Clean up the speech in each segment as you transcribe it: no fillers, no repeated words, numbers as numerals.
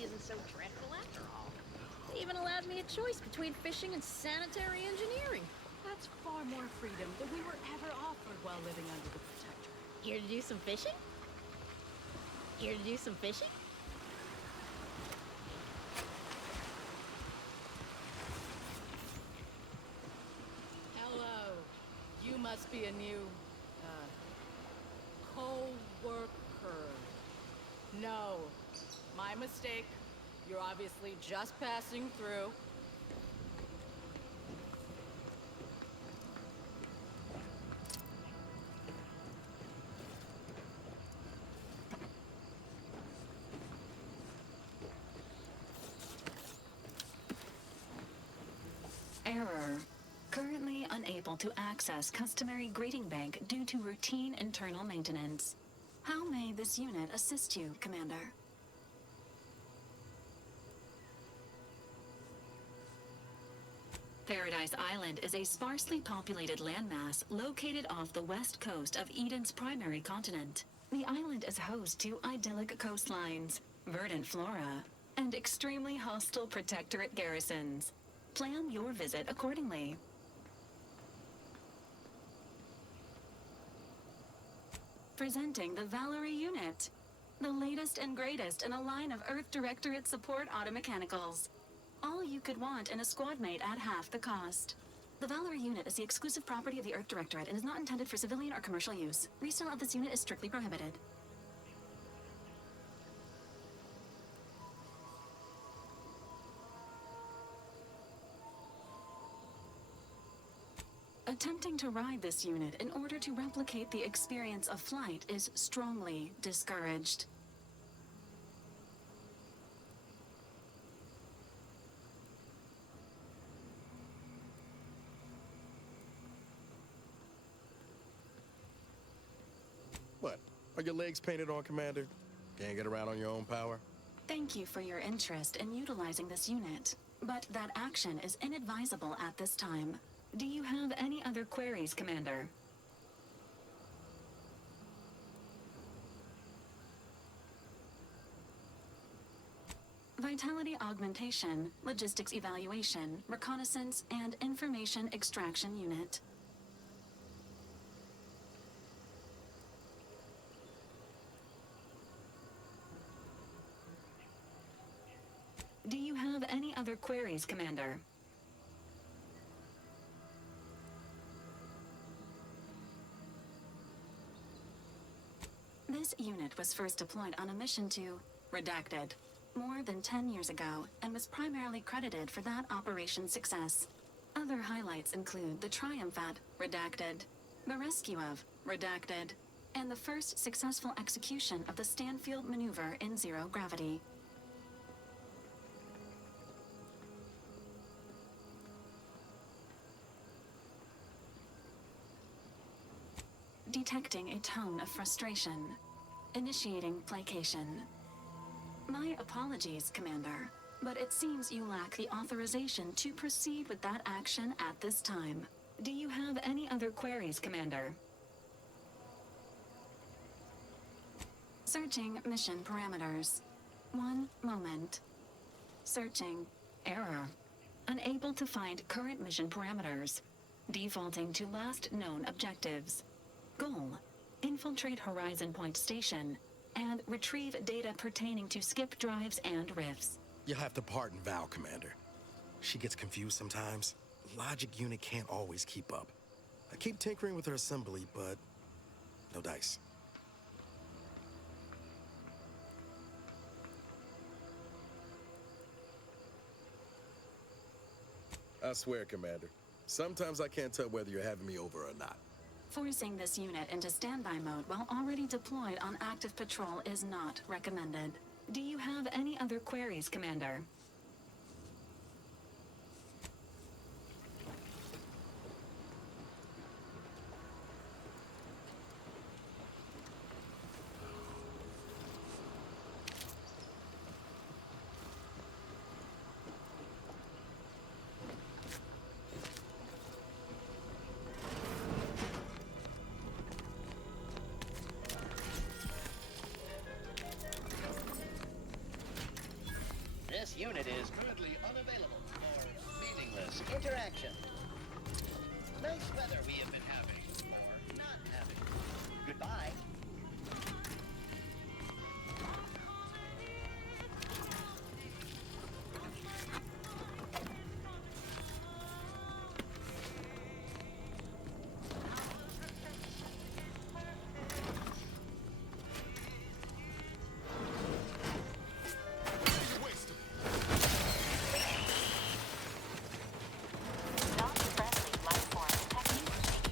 fishing isn't so dreadful after all. They even allowed me a choice between fishing and sanitary engineering. That's far more freedom than we were ever offered while living under the Protectorate. Here to do some fishing? Here to do some fishing? Hello. You must be a new, co-worker. No, my mistake. You're obviously just passing through. Error. Currently unable to access customary greeting bank due to routine internal maintenance. How may this unit assist you, Commander? Paradise Island is a sparsely populated landmass located off the west coast of Eden's primary continent. The island is host to idyllic coastlines, verdant flora, and extremely hostile Protectorate garrisons. Plan your visit accordingly. Presenting the Valerie unit, the latest and greatest in a line of Earth Directorate support automechanicals. All you could want in a squad mate at half the cost. The Valerie unit is the exclusive property of the Earth Directorate and is not intended for civilian or commercial use. Resale of this unit is strictly prohibited. Attempting to ride this unit in order to replicate the experience of flight is strongly discouraged. What? Are your legs painted on, Commander? Can't get around on your own power? Thank you for your interest in utilizing this unit, but that action is inadvisable at this time. Do you have any other queries, Commander? Vitality augmentation, logistics evaluation, reconnaissance, and information extraction unit. Do you have any other queries, Commander? This unit was first deployed on a mission to Redacted more than 10 years ago and was primarily credited for that operation's success. Other highlights include the triumph at Redacted, the rescue of Redacted, and the first successful execution of the Stanfield maneuver in zero gravity. Detecting a tone of frustration. Initiating placation. My apologies, Commander, but it seems you lack the authorization to proceed with that action at this time. Do you have any other queries, Commander? Searching mission parameters. One moment. Searching. Error. Unable to find current mission parameters. Defaulting to last known objectives. Goal: infiltrate Horizon Point Station and retrieve data pertaining to skip drives and rifts. You'll have to pardon Val, Commander. She gets confused sometimes. Logic unit can't always keep up. I keep tinkering with her assembly, but no dice. I swear, Commander, sometimes I can't tell whether you're having me over or not. Forcing this unit into standby mode while already deployed on active patrol is not recommended. Do you have any other queries, Commander? Interaction. Nice weather we have been having, or not having. Goodbye. Non-friendly life form detected.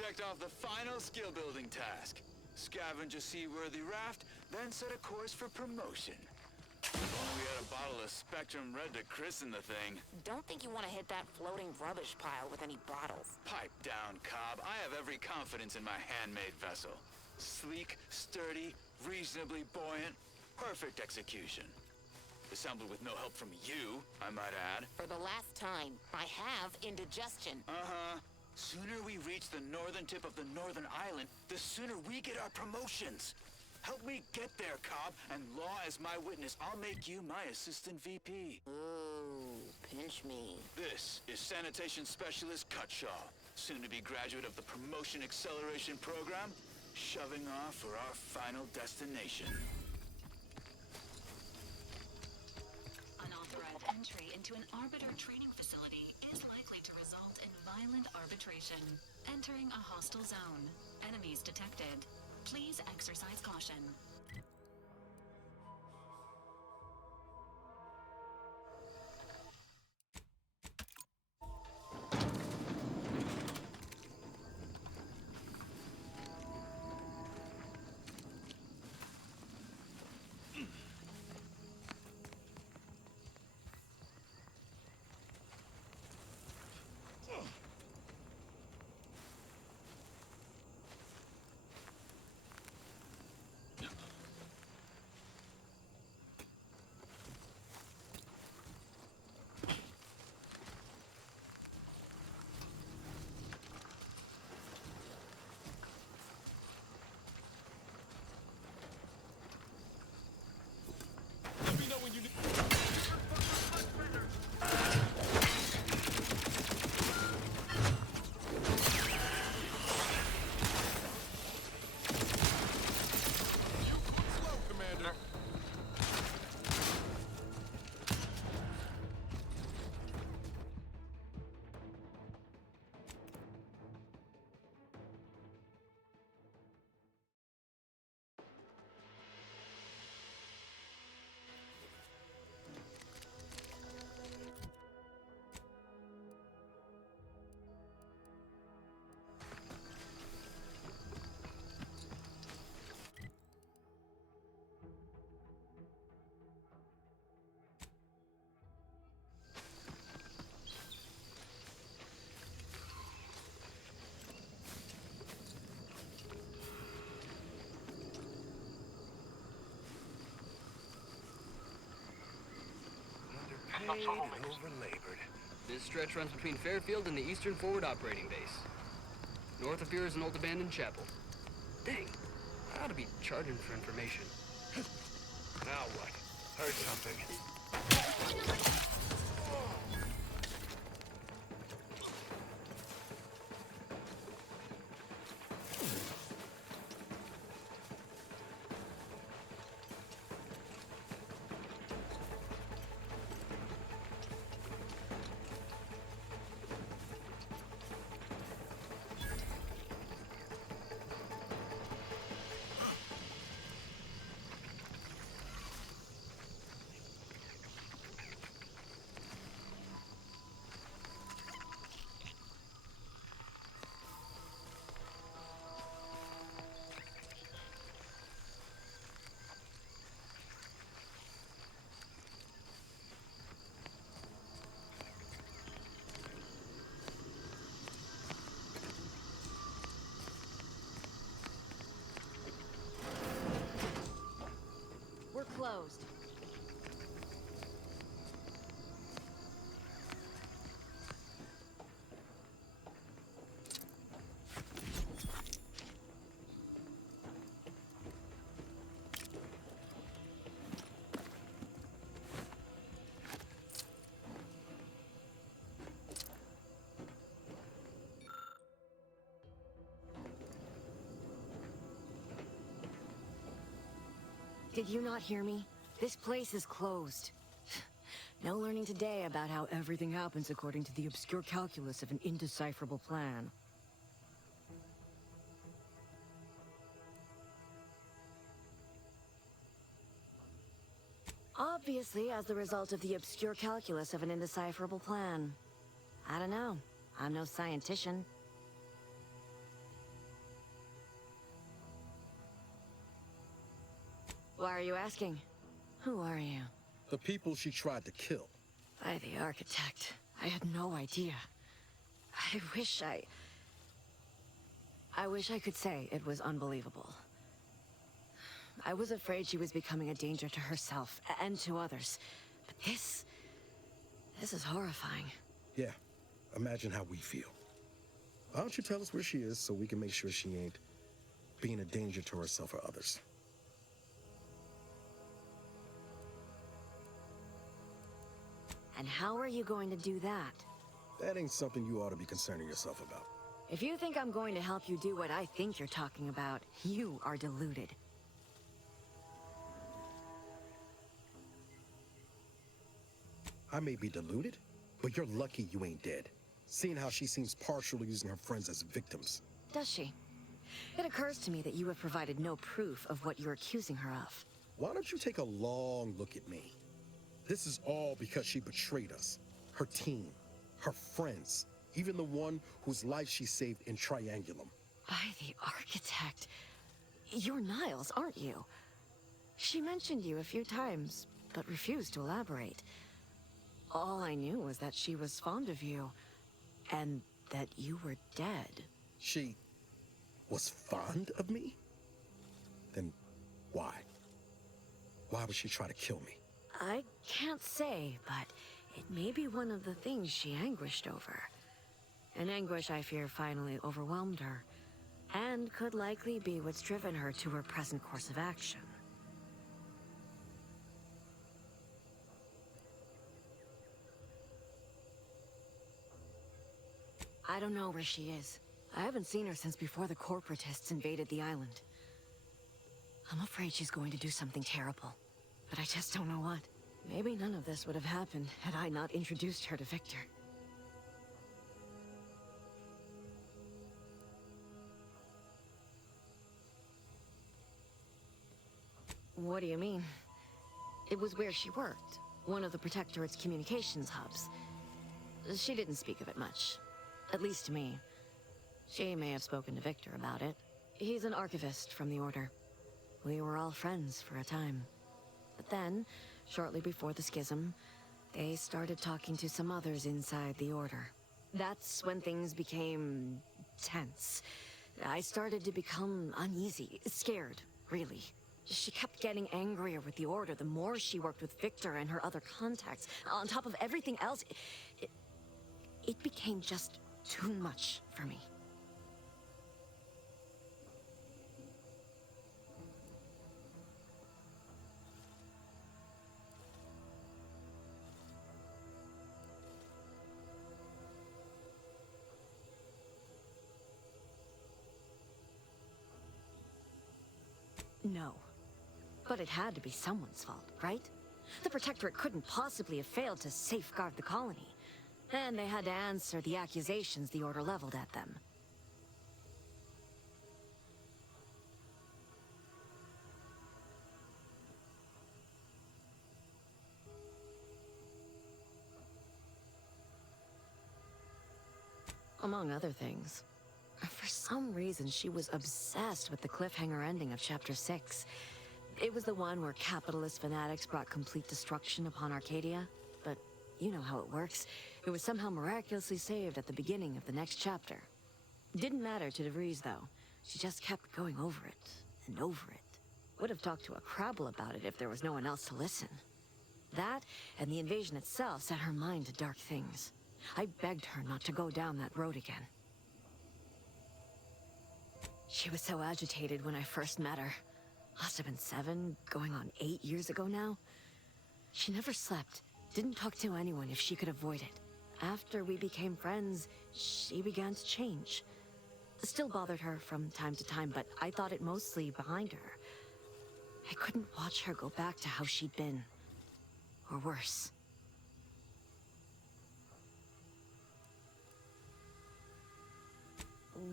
checked off the final skill-building task. Scavenge a seaworthy raft, then set a course for promotion. If only we had a bottle of Spectrum Red to christen the thing. Don't think you want to hit that floating rubbish pile with any bottles. Pipe down, Cobb. I have every confidence in my handmade vessel. Sleek, sturdy, reasonably buoyant, perfect execution. Assembled with no help from you, I might add. For the last time, I have indigestion. Uh-huh. Sooner we reach the northern tip of the northern island, the sooner we get our promotions. Help me get there, Cobb, and law as my witness, I'll make you my assistant VP. Ooh, pinch me. This is Sanitation Specialist Cutshaw, soon-to-be graduate of the Promotion Acceleration Program, shoving off for our final destination. Unauthorized entry into an arbiter training facility is likely to result in violent arbitration. Entering a hostile zone. Enemies detected. Please exercise caution. Paid and overlabored. This stretch runs between Fairfield and the Eastern Forward Operating Base. North of here is an old abandoned chapel. Dang, I ought to be charging for information. Now what? Heard something. We're closed. Did you not hear me? This place is closed. No learning today about how everything happens according to the obscure calculus of an indecipherable plan. Obviously, as the result of the obscure calculus of an indecipherable plan. I don't know. I'm no scientician. Why are you asking? Who are you? The people she tried to kill. By the architect. I had no idea. I wish I could say it was unbelievable. I was afraid she was becoming a danger to herself and to others. But this is horrifying. Yeah, imagine how we feel. Why don't you tell us where she is so we can make sure she ain't being a danger to herself or others? And how are you going to do that? That ain't something you ought to be concerning yourself about. If you think I'm going to help you do what I think you're talking about, you are deluded. I may be deluded, but you're lucky you ain't dead. Seeing how she seems partial to using her friends as victims. Does she? It occurs to me that you have provided no proof of what you're accusing her of. Why don't you take a long look at me? This is all because she betrayed us. Her team, her friends, even the one whose life she saved in Triangulum. By the architect. You're Niles, aren't you? She mentioned you a few times, but refused to elaborate. All I knew was that she was fond of you, and that you were dead. She was fond of me? Then why? Why would she try to kill me? I can't say, but it may be one of the things she anguished over. An anguish I fear finally overwhelmed her, and could likely be what's driven her to her present course of action. I don't know where she is. I haven't seen her since before the corporatists invaded the island. I'm afraid she's going to do something terrible, but I just don't know what. Maybe none of this would have happened had I not introduced her to Victor. What do you mean? It was where she worked, one of the Protectorate's communications hubs. She didn't speak of it much, at least to me. She may have spoken to Victor about it. He's an archivist from the Order. We were all friends for a time. But then, shortly before the schism, they started talking to some others inside the Order. That's when things became tense. I started to become uneasy, scared, really. She kept getting angrier with the Order the more she worked with Victor and her other contacts. On top of everything else, it became just too much for me. No. But it had to be someone's fault, right? The Protectorate couldn't possibly have failed to safeguard the colony. And they had to answer the accusations the Order leveled at them. Among other things. For some reason, she was obsessed with the cliffhanger ending of Chapter 6. It was the one where capitalist fanatics brought complete destruction upon Arcadia. But you know how it works. It was somehow miraculously saved at the beginning of the next chapter. Didn't matter to DeVries, though. She just kept going over it and over it. Would have talked to a Crabble about it if there was no one else to listen. That, and the invasion itself, set her mind to dark things. I begged her not to go down that road again. She was so agitated when I first met her. Must have been 7, going on 8 years ago now. She never slept, didn't talk to anyone if she could avoid it. After we became friends, she began to change. Still bothered her from time to time, but I thought it mostly behind her. I couldn't watch her go back to how she'd been. Or worse.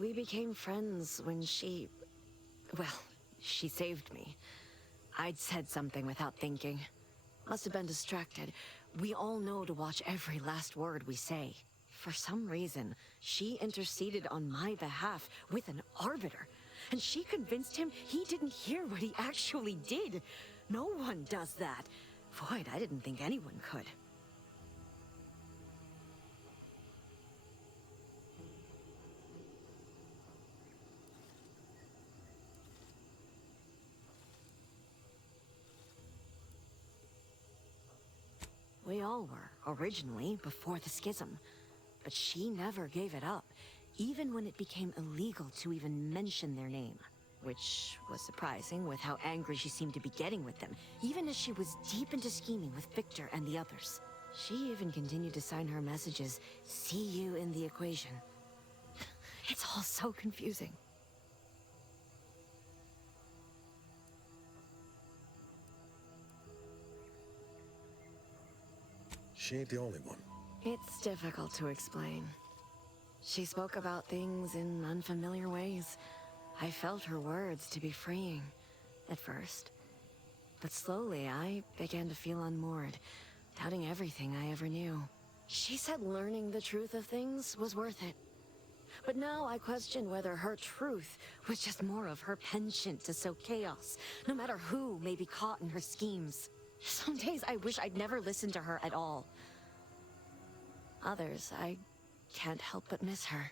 We became friends when she... well, she saved me. I'd said something without thinking. Must have been distracted. We all know to watch every last word we say. For some reason, she interceded on my behalf with an arbiter. And she convinced him he didn't hear what he actually did. No one does that. Void, I didn't think anyone could. We all were, originally, before the schism. But she never gave it up, even when it became illegal to even mention their name. Which was surprising with how angry she seemed to be getting with them, even as she was deep into scheming with Victor and the others. She even continued to sign her messages, "See you in the equation." It's all so confusing. She ain't the only one. It's difficult to explain. She spoke about things in unfamiliar ways. I felt her words to be freeing, at first. But slowly, I began to feel unmoored, doubting everything I ever knew. She said learning the truth of things was worth it. But now I question whether her truth was just more of her penchant to sow chaos, no matter who may be caught in her schemes. Some days I wish I'd never listened to her at all. Others, I can't help but miss her.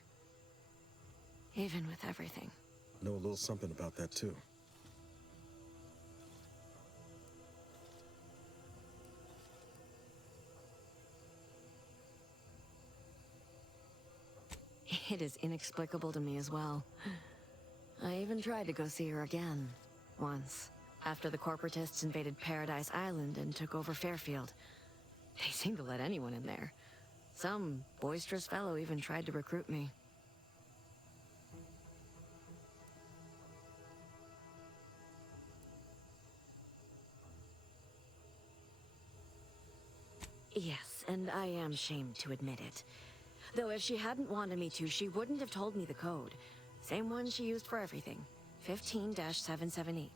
Even with everything. Know a little something about that, too. It is inexplicable to me as well. I even tried to go see her again, once, after the corporatists invaded Paradise Island and took over Fairfield. They seemed to let anyone in there. Some boisterous fellow even tried to recruit me. Yes, and I am ashamed to admit it. Though if she hadn't wanted me to, she wouldn't have told me the code. Same one she used for everything. 15-778.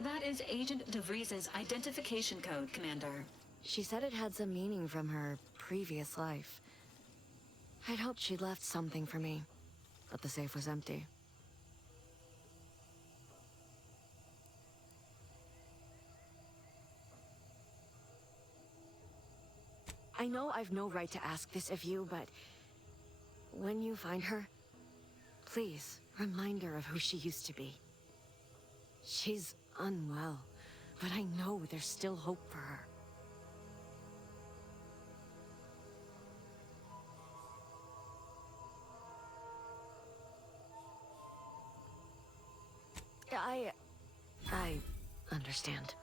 That is Agent DeVries's identification code, Commander. She said it had some meaning from her previous life. I'd hoped she'd left something for me, but the safe was empty. I know I've no right to ask this of you, but when you find her, please remind her of who she used to be. She's unwell, but I know there's still hope for her. I understand.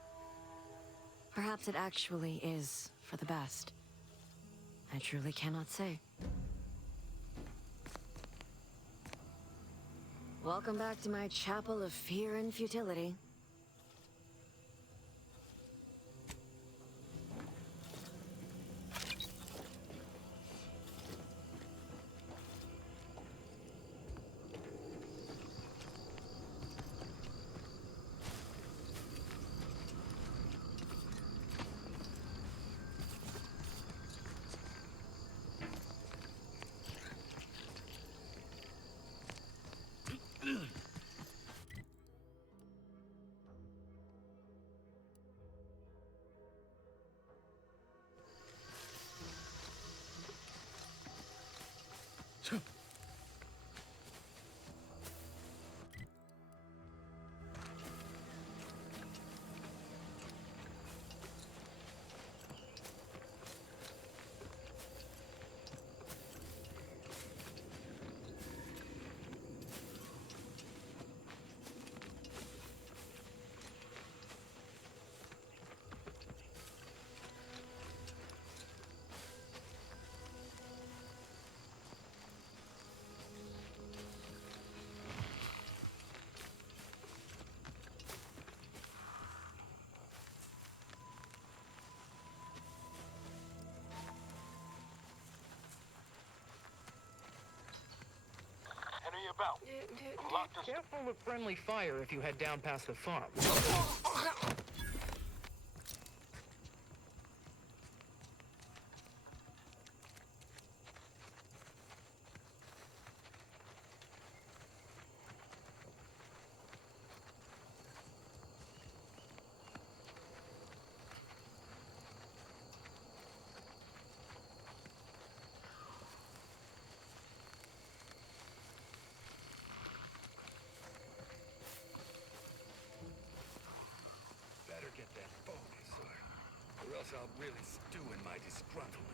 Perhaps it actually is for the best. I truly cannot say. Welcome back to my chapel of fear and futility. About. Careful of friendly fire if you head down past the farm. else I'll really stew in my disgruntlement.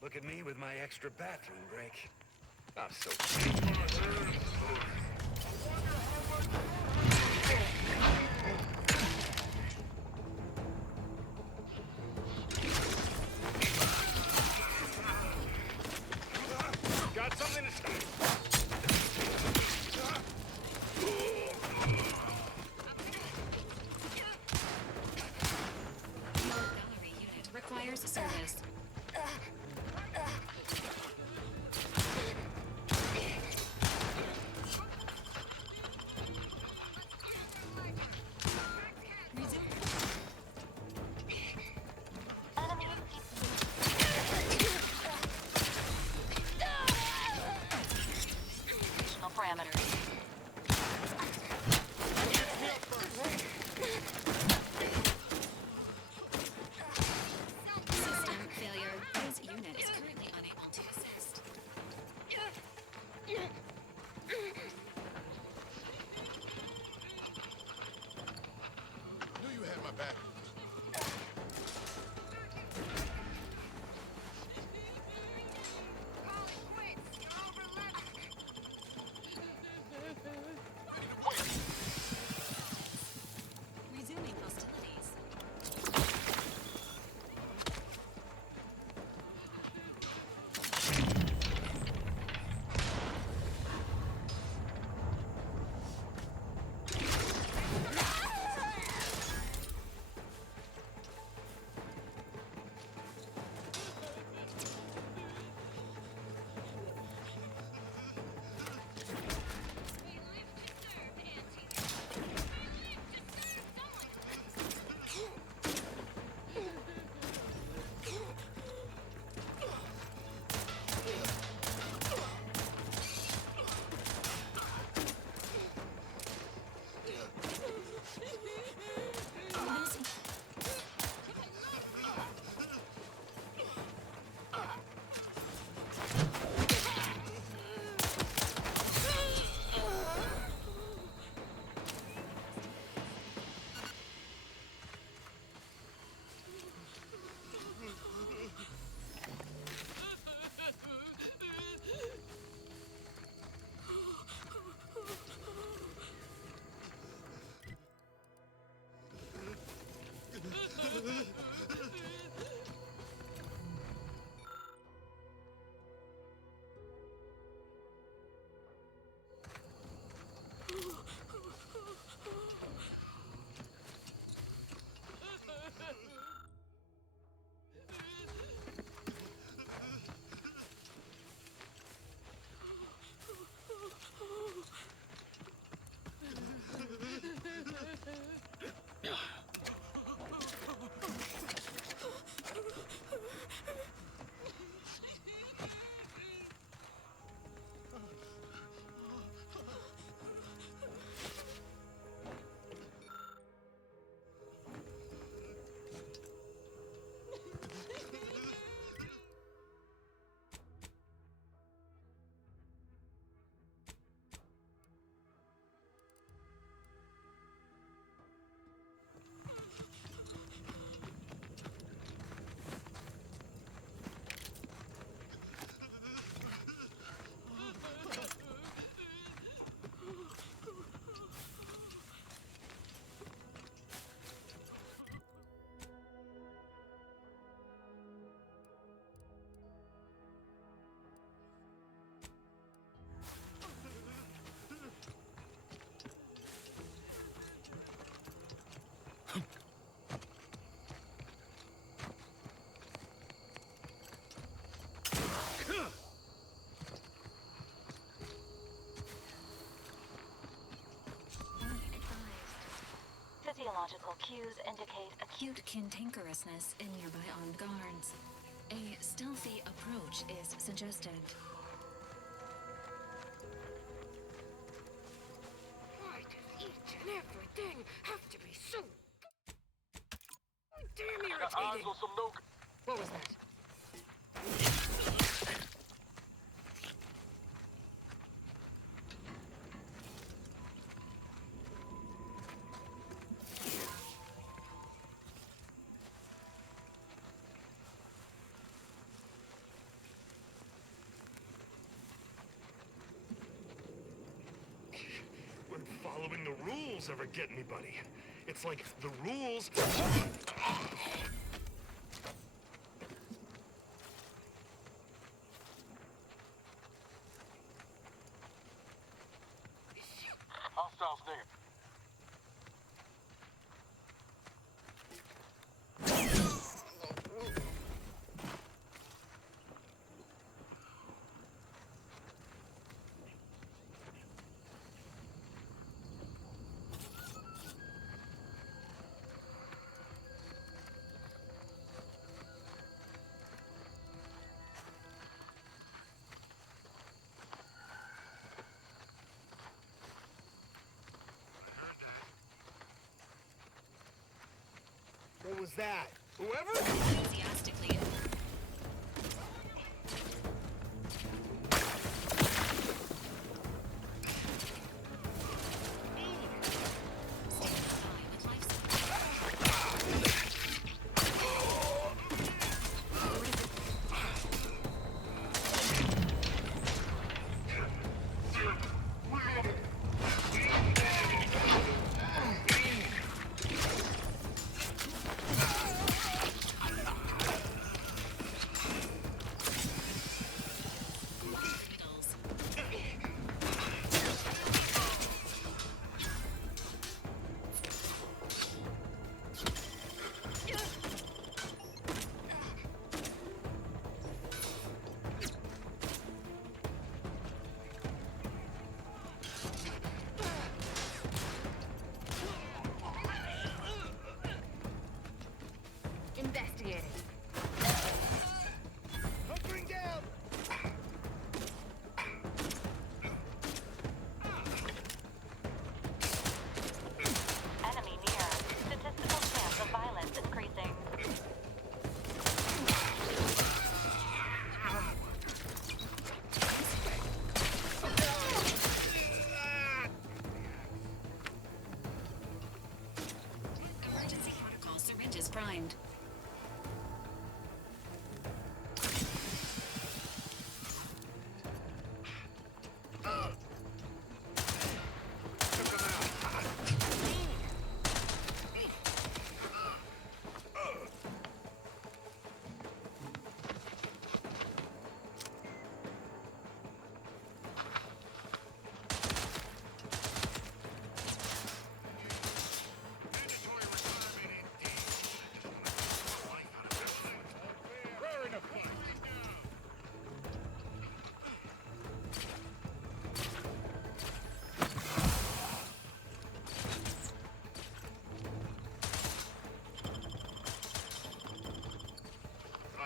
Look at me with my extra bathroom break. I'm so got something to say. Gallery unit requires service. Parameters. System failure. This unit is currently unable to assist. Knew you had my back. Resuming hostilities. Physiological cues indicate Acute cantankerousness in nearby armed guards. A stealthy approach is suggested. Why does each and everything have to be so damn irritating? Eyes on some no. What was that? When following the rules ever get anybody? It's like the rules... Hostiles near. What was that? Whoever? Enthusiastically. Investigating. Hunkering down! Enemy near. Statistical chance of violence increasing. Emergency protocol syringes primed.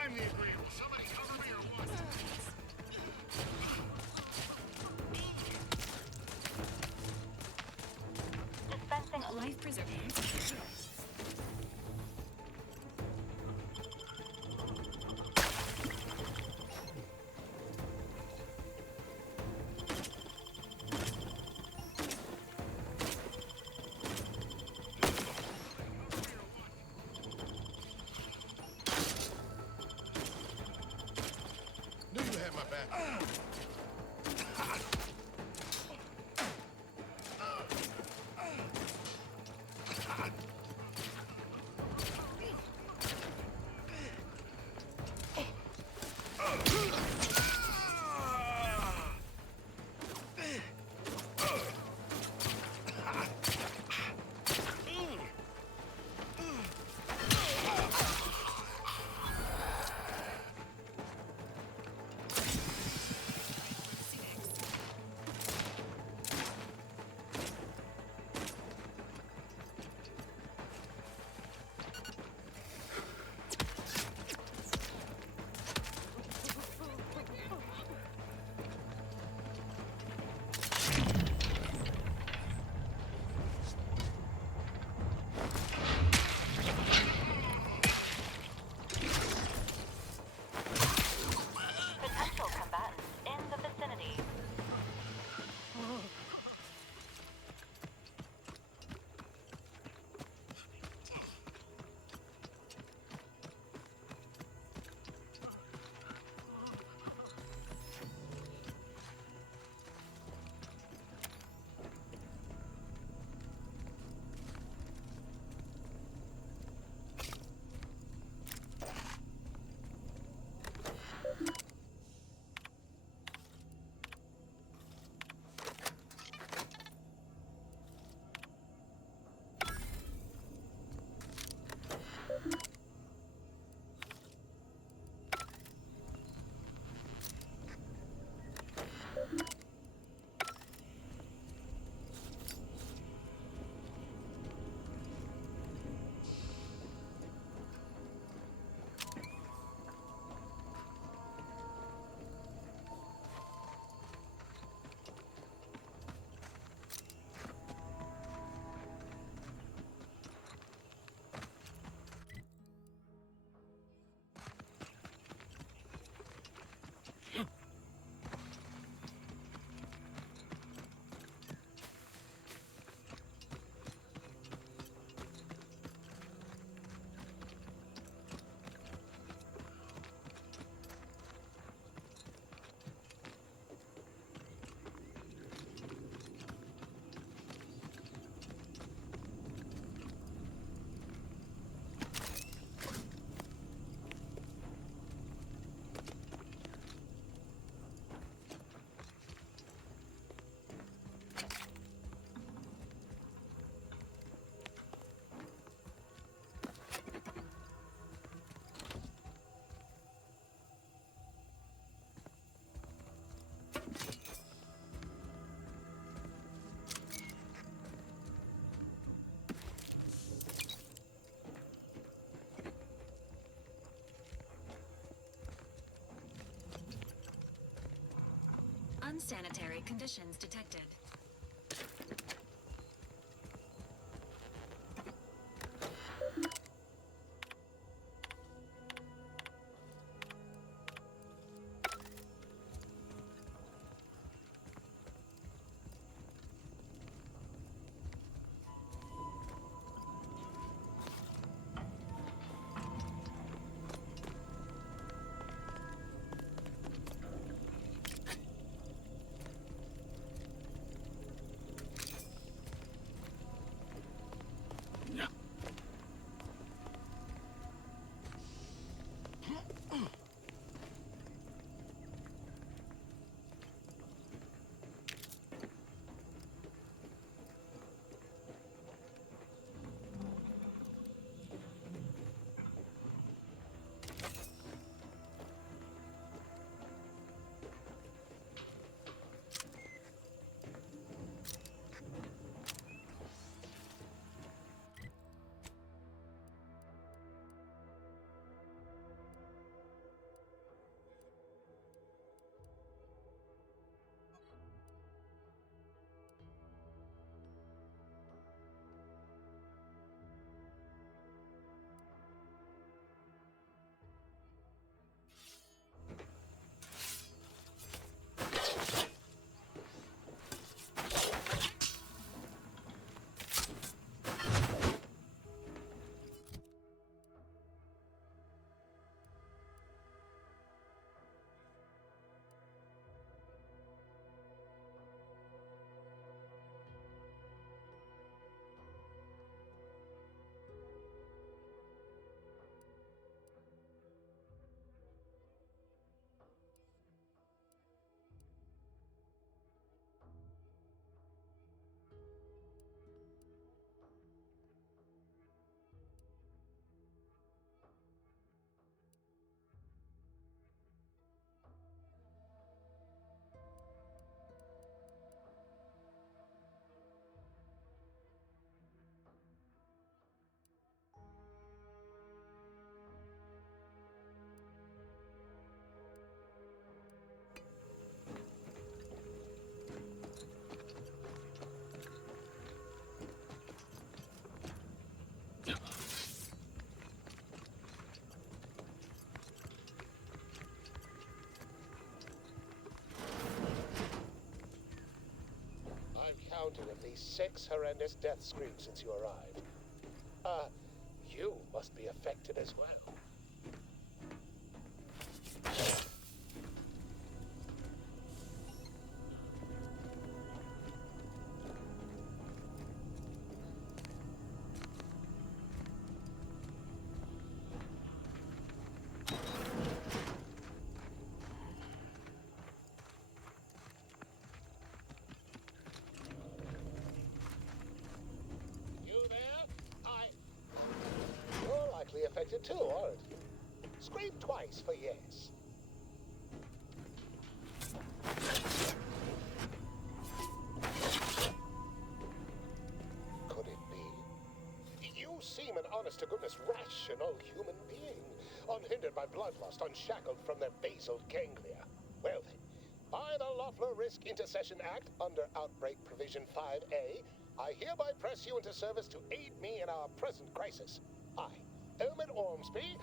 I'm the agreeable. Somebody cover me or what? Dispensing Life preserving. Knew you had my back. Unsanitary conditions detected. Counted at least 6 horrendous death screams since you arrived. You must be affected as well. Affected too, aren't you? Scream twice for yes. Could it be? You seem an honest-to-goodness rational human being, unhindered by bloodlust, unshackled from their basal ganglia. Well then, by the Loeffler Risk Intercession Act, under Outbreak Provision 5A, I hereby press you into service to aid me in our present crisis. Elman Ormsby,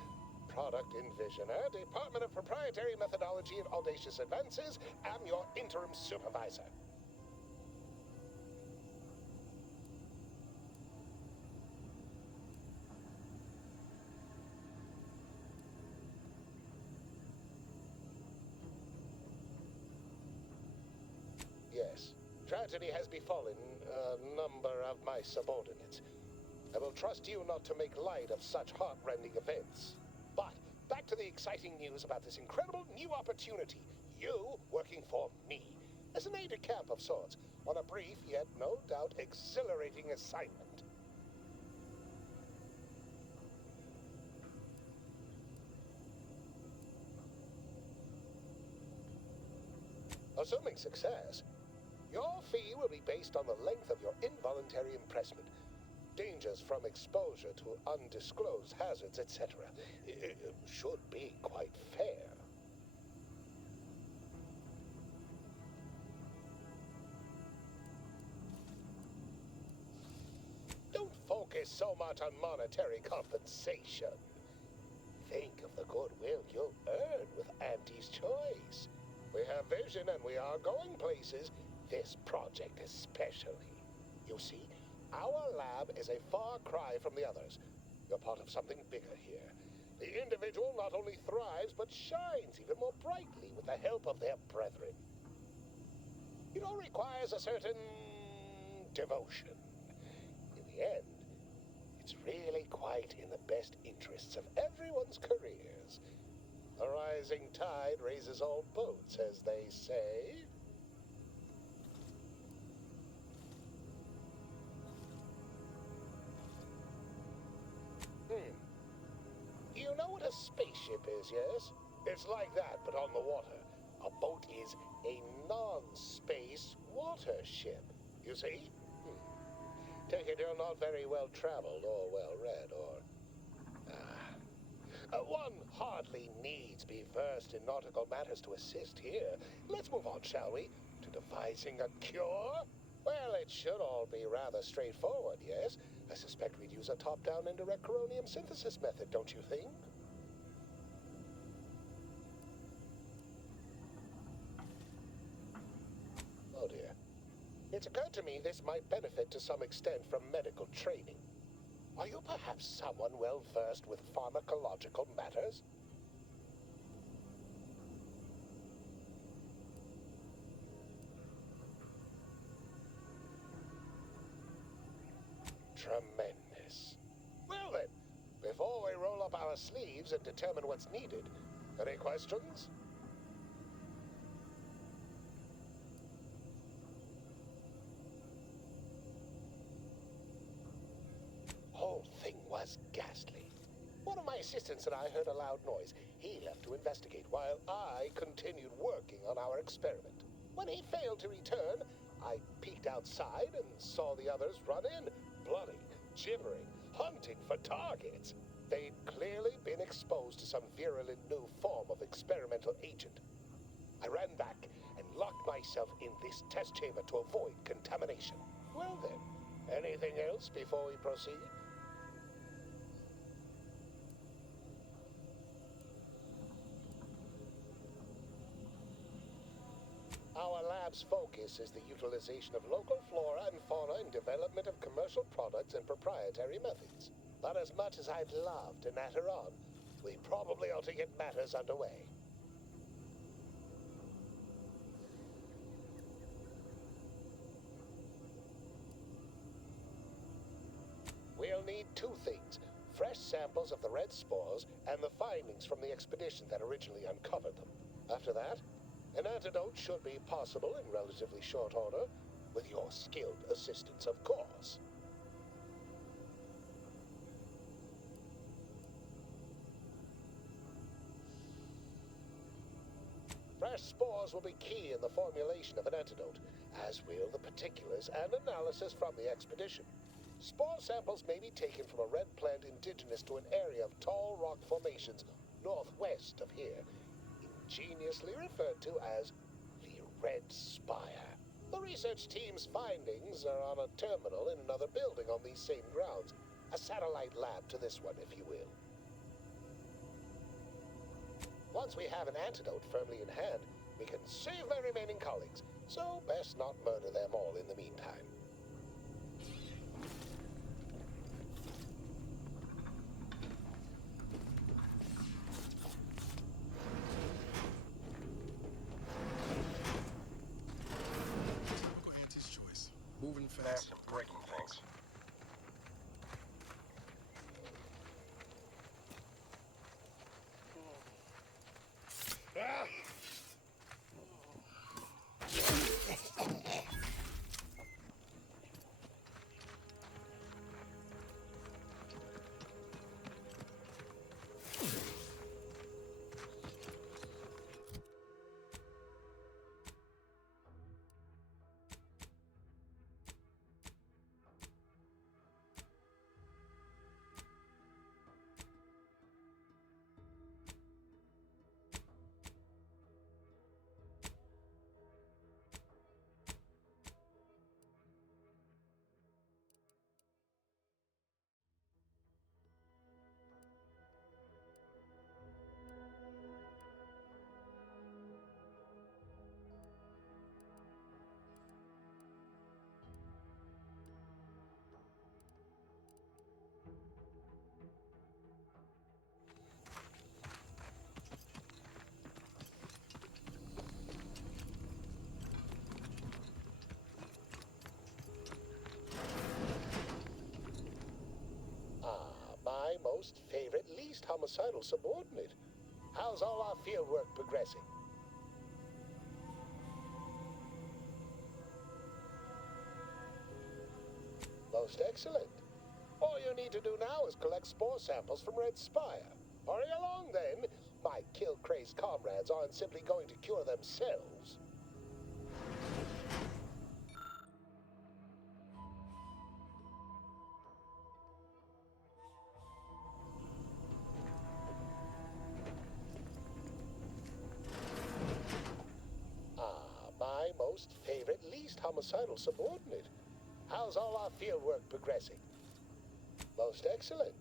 Product Envisioner, Department of Proprietary Methodology and Audacious Advances, am your interim supervisor. Yes, tragedy has befallen a number of my subordinates. I will trust you not to make light of such heart-rending events. But back to the exciting news about this incredible new opportunity. You working for me, as an aide-de-camp of sorts, on a brief yet no doubt exhilarating assignment. Assuming success, your fee will be based on the length of your involuntary impressment. Dangers from exposure to undisclosed hazards, etc. It should be quite fair. focus so much on monetary compensation. Think of the goodwill you'll earn with Auntie's choice. We have vision and we are going places, this project especially. You see, our lab is a far cry from the others. You're part of something bigger here. The individual not only thrives, but shines even more brightly with the help of their brethren. It all requires a certain devotion. In the end, it's really quite in the best interests of everyone's careers. A rising tide raises all boats, as they say. You know what a spaceship is, yes? It's like that, but on the water. A boat is a non-space water ship, you see? Take it you're not very well traveled or well read, or... one hardly needs be versed in nautical matters to assist here. Let's move on, shall we? To devising a cure? Well, it should all be rather straightforward, yes? I suspect we'd use a top-down indirect coronium synthesis method, don't you think? Oh dear. It's occurred to me this might benefit to some extent from medical training. Are you perhaps someone well-versed with pharmacological matters? Tremendous. Well then, before we roll up our sleeves and determine what's needed, any questions? Whole thing was ghastly. One of my assistants and I heard a loud noise. He left to investigate while I continued working on our experiment. When he failed to return, I peeked outside and saw the others run in, bloody, shivering, hunting for targets. They'd clearly been exposed to some virulent new form of experimental agent. I ran back and locked myself in this test chamber to avoid contamination. Well then, anything else before we proceed? Our lab's focus is the utilization of local flora and fauna in development of commercial products and proprietary methods. But as much as I'd love to natter on, we probably ought to get matters underway. We'll need two things: fresh samples of the red spores and the findings from the expedition that originally uncovered them. After that, an antidote should be possible in relatively short order, with your skilled assistance, of course. Fresh spores will be key in the formulation of an antidote, as will the particulars and analysis from the expedition. Spore samples may be taken from a red plant indigenous to an area of tall rock formations northwest of here, ingeniously referred to as the Red Spire. The research team's findings are on a terminal in another building on these same grounds, a satellite lab to this one, if you will. Once we have an antidote firmly in hand, we can save my remaining colleagues, so best not murder them all in the meantime. Auntie's choice. Moving fast and breaking things. most favorite, least homicidal subordinate. How's all our field work progressing? Most excellent. All you need to do now is collect spore samples from Red Spire. Hurry along, then. My kill-crazed comrades aren't simply going to cure themselves. My most favorite, least homicidal subordinate. How's all our field work progressing? Most excellent.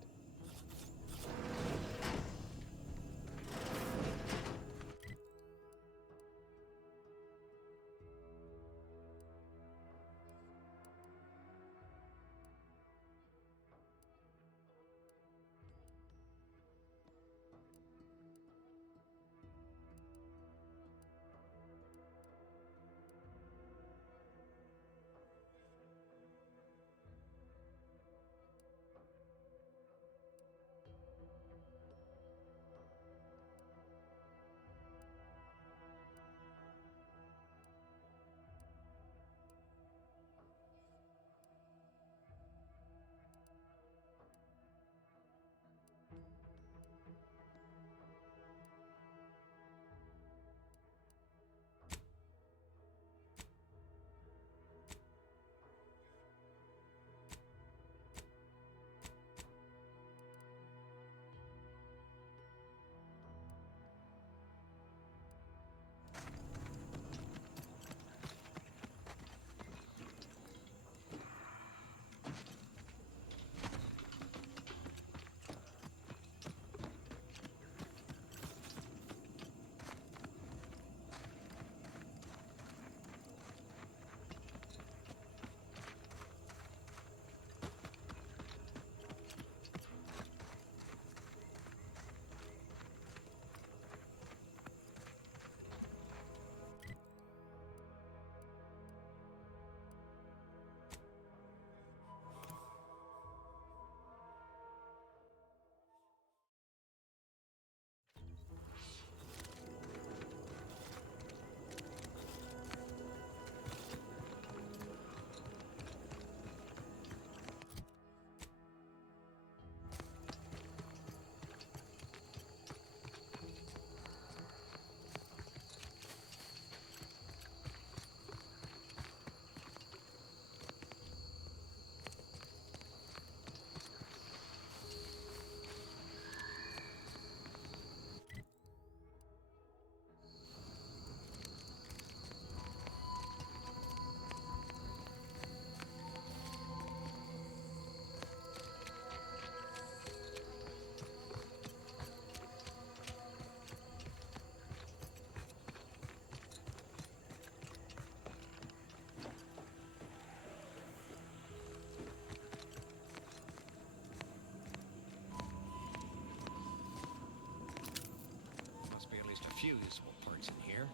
Few useful parts in here.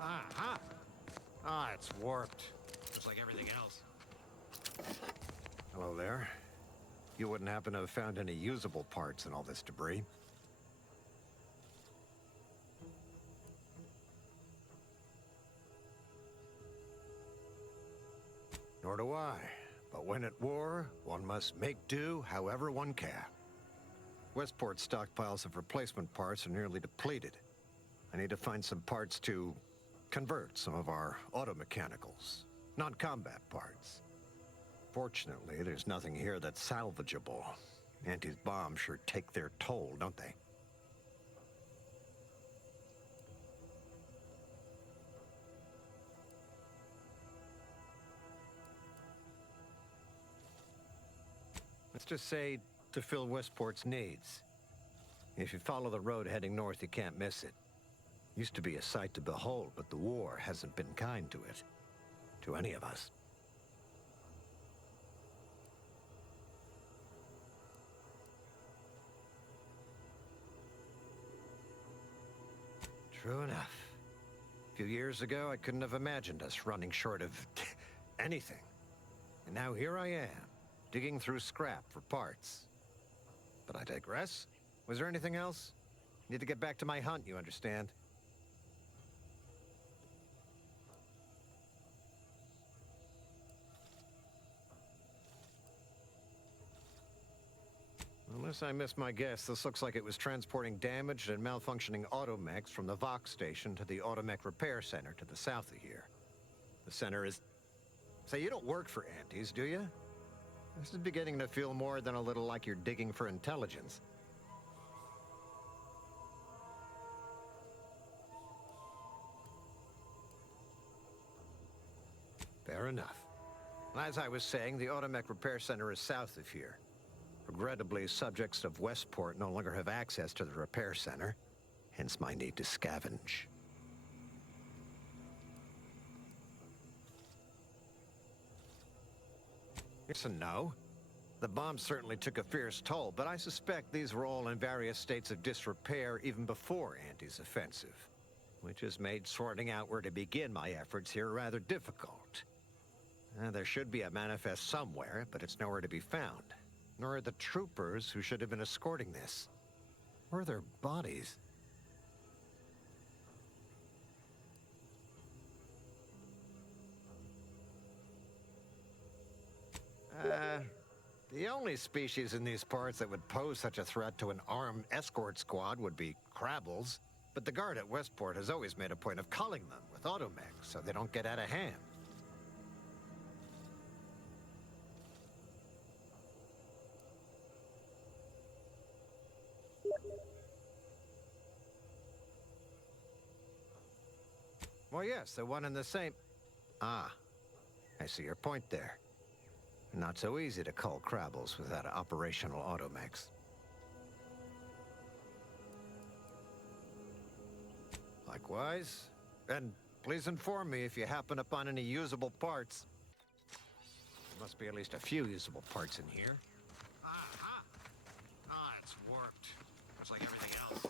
Aha! Ah, it's warped. Just like everything else. Hello there. You wouldn't happen to have found any usable parts in all this debris? Nor do I. But when at war, one must make do however one can. Westport's stockpiles of replacement parts are nearly depleted. I need to find some parts to convert some of our auto-mechanicals, non-combat parts. Fortunately, there's nothing here that's salvageable. Auntie's bombs sure take their toll, don't they? Let's just say to fill Westport's needs. If you follow the road heading north, you can't miss it. Used to be a sight to behold, but the war hasn't been kind to it. To any of us. True enough. A few years ago, I couldn't have imagined us running short of anything. And now here I am, digging through scrap for parts. but I digress. Was there anything else? Need to get back to my hunt, you understand? Unless I missed my guess, this looks like it was transporting damaged and malfunctioning automechs from the Vox station to the automech repair center to the south of here. The center is... Say, you don't work for Antes, do you? This is beginning to feel more than a little like you're digging for intelligence. Fair enough. As I was saying, the automech repair center is south of here. Regrettably, subjects of Westport no longer have access to the repair center, hence my need to scavenge. Yes and no. The bomb certainly took a fierce toll, but I suspect these were all in various states of disrepair even before Andy's offensive, which has made sorting out where to begin my efforts here rather difficult. There should be a manifest somewhere, but it's nowhere to be found. Nor are the troopers who should have been escorting this. Where are their bodies? The only species in these parts that would pose such a threat to an armed escort squad would be crabbles. But the guard at Westport has always made a point of culling them with automechs so they don't get out of hand. Well, yes, the one and the same... Ah, I see your point there. Not so easy to cull crabbles without operational automechs. Likewise. And please inform me if you happen upon any usable parts. There must be at least a few usable parts in here. Aha! Ah, it's warped. Just like everything else.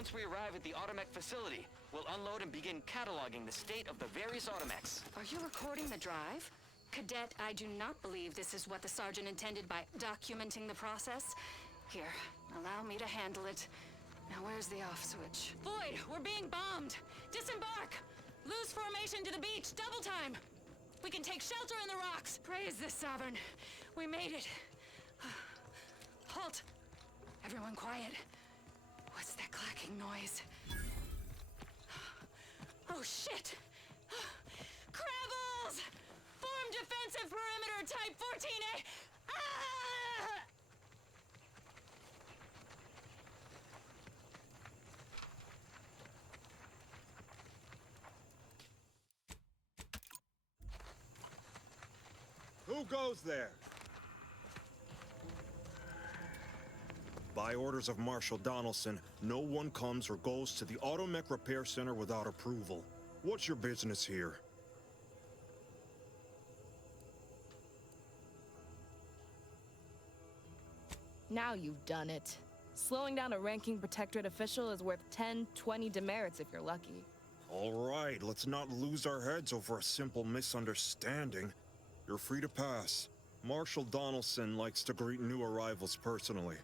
Once we arrive at the Automech facility, we'll unload and begin cataloging the state of the various Automechs. Are you recording the drive? Cadet, I do not believe this is what the Sergeant intended by documenting the process. Here, allow me to handle it. Now where's the off switch? Void, we're being bombed! Disembark! Lose formation to the beach, double time! We can take shelter in the rocks! Praise the Sovereign. We made it. Halt! Everyone quiet. What's that clacking noise? Oh shit! Crabbles! Form defensive perimeter type 14A! Ah! Who goes there? By orders of Marshal Donaldson, no one comes or goes to the Automech Repair Center without approval. What's your business here? Now you've done it. Slowing down a ranking protectorate official is worth 10, 20 demerits if you're lucky. All right, let's not lose our heads over a simple misunderstanding. You're free to pass. Marshal Donaldson likes to greet new arrivals personally.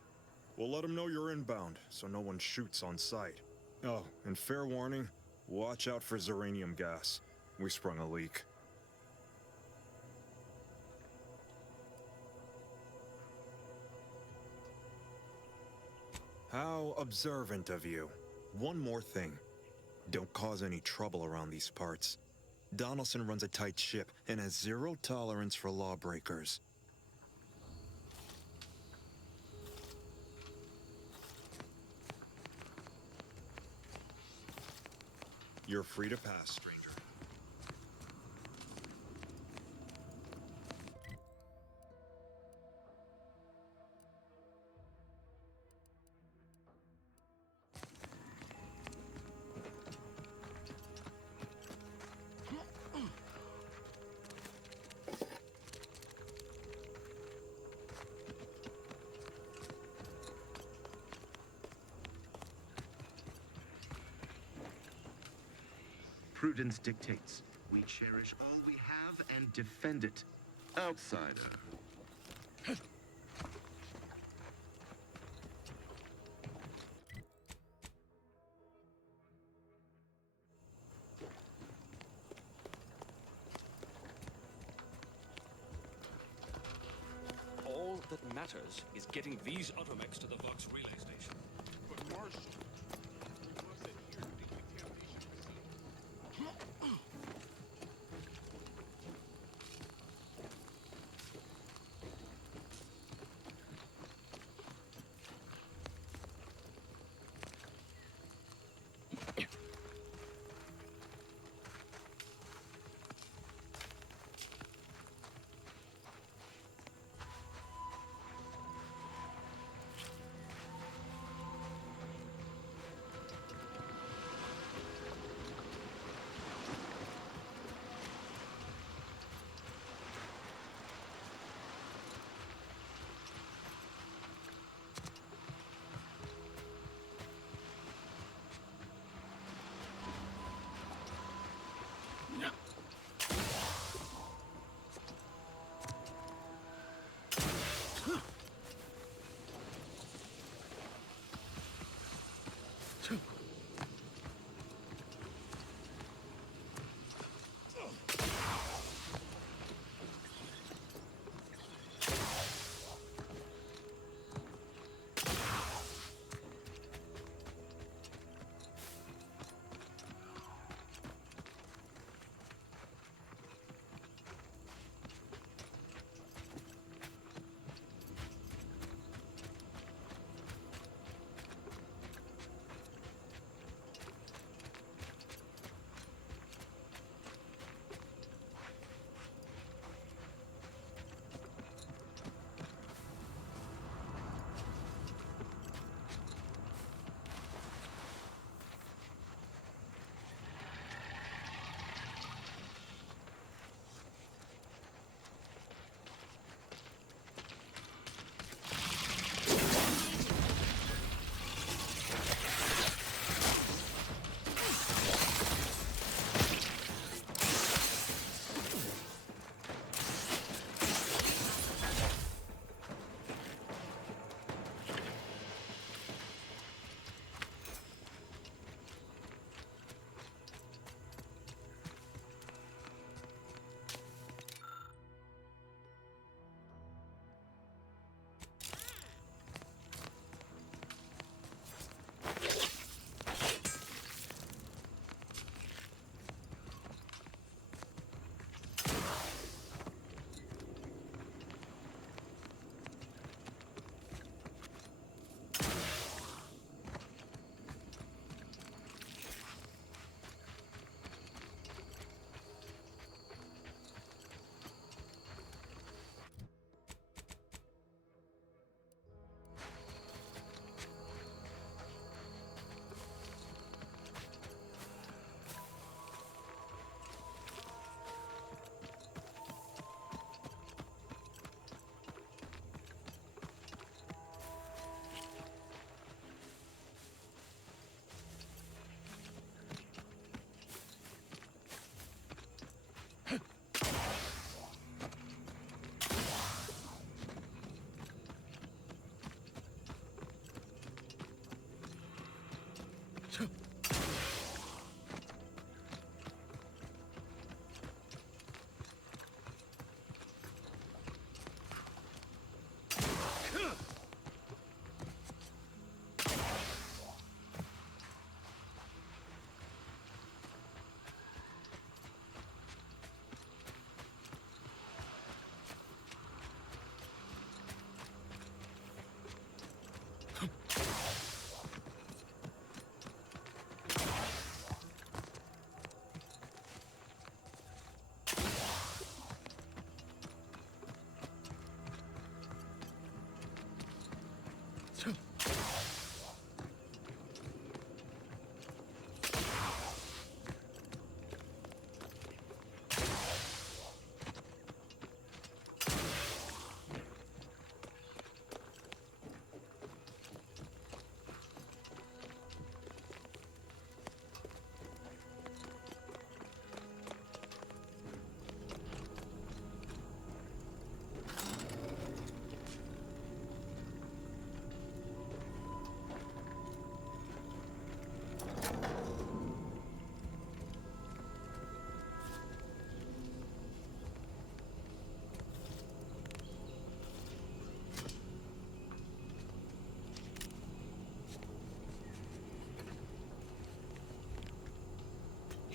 We'll let him know you're inbound, so no one shoots on sight. Oh, and fair warning, watch out for xeranium gas. We sprung a leak. How observant of you. One more thing. Don't cause any trouble around these parts. Donaldson runs a tight ship and has zero tolerance for lawbreakers. You're free to pass, stranger. Prudence dictates we cherish all we have and defend it. Outsider. All that matters is getting these Automechs to the Vox relay station. But Marshal,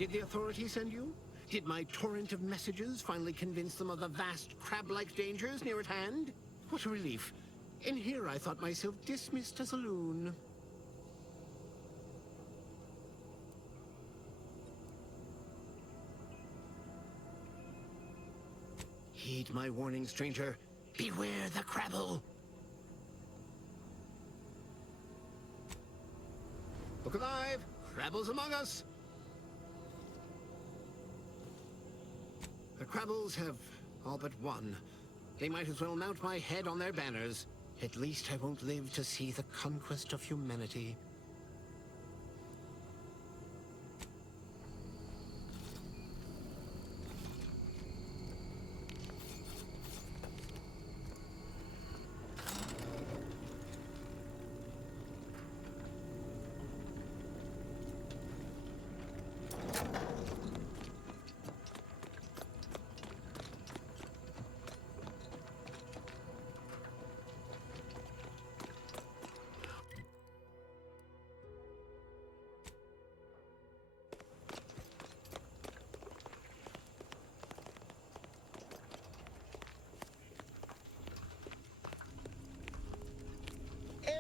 Did the authorities send you? Did my torrent of messages finally convince them of the vast crab-like dangers near at hand? What a relief. In here I thought myself dismissed as a loon. Heed my warning, stranger. Beware the crabble! Look alive! Crabble's among us! The Crabbles have all but won. They might as well mount my head on their banners. At least I won't live to see the conquest of humanity.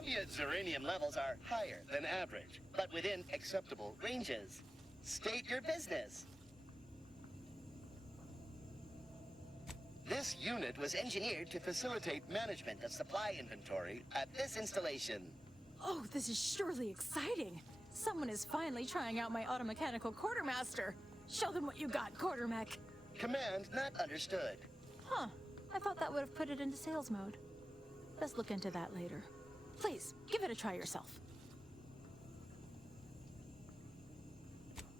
Ambient uranium levels are higher than average, but within acceptable ranges. State your business. This unit was engineered to facilitate management of supply inventory at this installation. Oh, this is surely exciting. Someone is finally trying out my automechanical quartermaster. Show them what you got, quartermech. Command not understood. Huh. I thought that would have put it into sales mode. Let's look into that later. Please, give it a try yourself.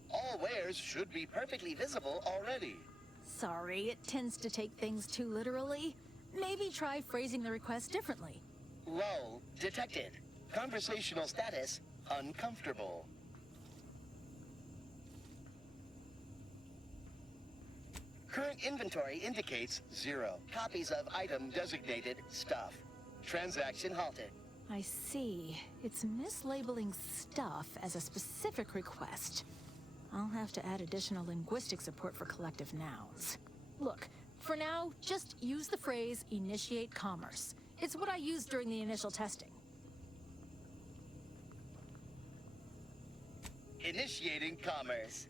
All wares should be perfectly visible already. Sorry, it tends to take things too literally. Maybe try phrasing the request differently. Lull detected. Conversational status uncomfortable. Current inventory indicates 0 copies of item designated stuff. Transaction halted. I see. It's mislabeling stuff as a specific request. I'll have to add additional linguistic support for collective nouns. Look, for now, just use the phrase initiate commerce. It's what I used during the initial testing. Initiating commerce.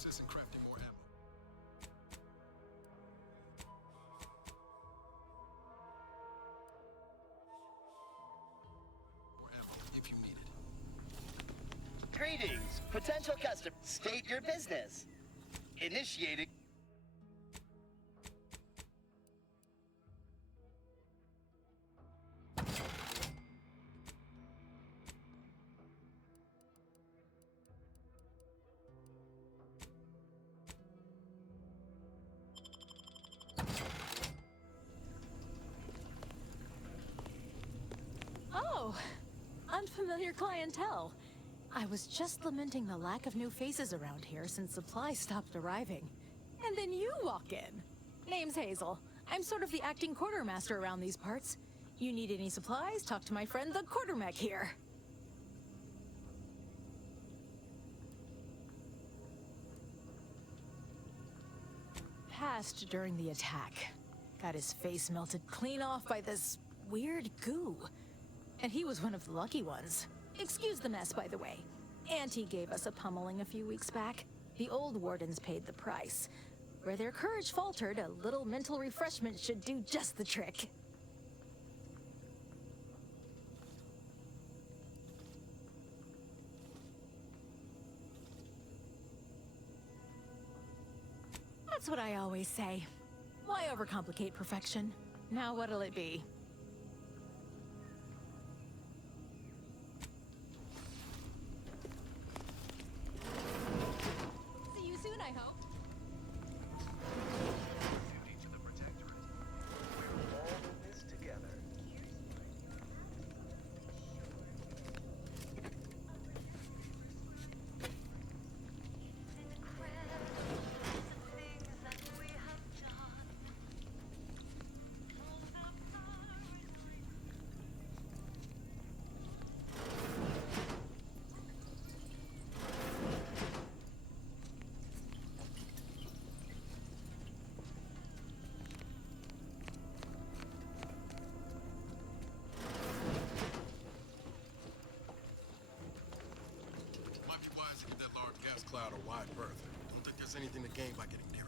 assist in crafting more ammo. More ammo if you need it. Greetings, potential customer. State your business. Initiating. Oh, unfamiliar clientele. I was just lamenting the lack of new faces around here since supplies stopped arriving. And then you walk in. Name's Hazel. I'm sort of the acting quartermaster around these parts. You need any supplies, talk to my friend the quartermech here. Passed during the attack. Got his face melted clean off by this weird goo. And he was one of the lucky ones. Excuse the mess, by the way. Auntie gave us a pummeling a few weeks back. The old wardens paid the price. Where their courage faltered, a little mental refreshment should do just the trick. That's what I always say. Why overcomplicate perfection? Now what'll it be? See you soon, I hope. All in this together. Might be wise to give that large gas cloud a wide berth. Don't think there's anything to gain by getting near it.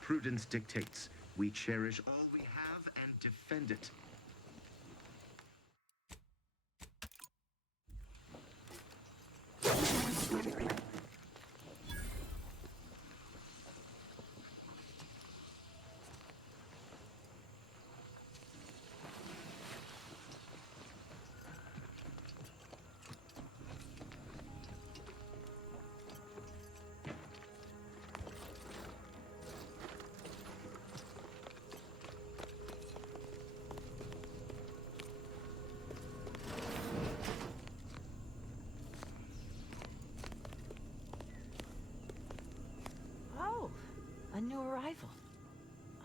Prudence dictates we cherish all we have and defend it. Oh, a new arrival.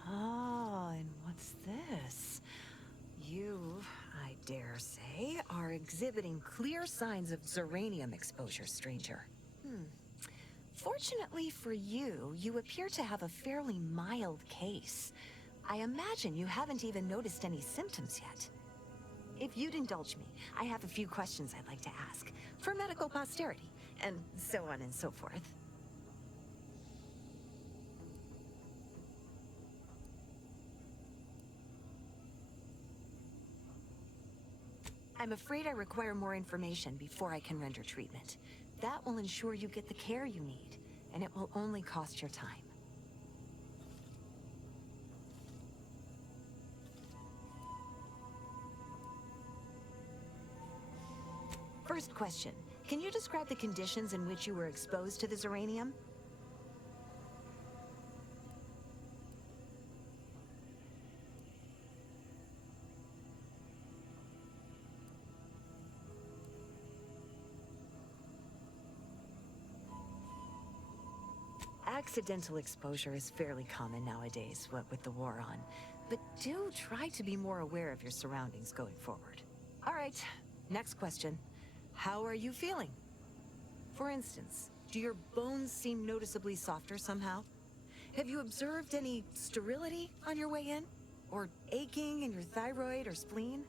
Oh, and what's this? You, I dare say, are exhibiting clear signs of Zeranium exposure, stranger. Fortunately for you, you appear to have a fairly mild case. I imagine you haven't even noticed any symptoms yet. If you'd indulge me, I have a few questions I'd like to ask, for medical posterity, and so on and so forth. I'm afraid I require more information before I can render treatment. That will ensure you get the care you need, and it will only cost your time. First question, can you describe the conditions in which you were exposed to this uranium? Accidental exposure is fairly common nowadays, what with the war on. But do try to be more aware of your surroundings going forward. All right, next question. How are you feeling? For instance, do your bones seem noticeably softer somehow? Have you observed any sterility on your way in? Or aching in your thyroid or spleen?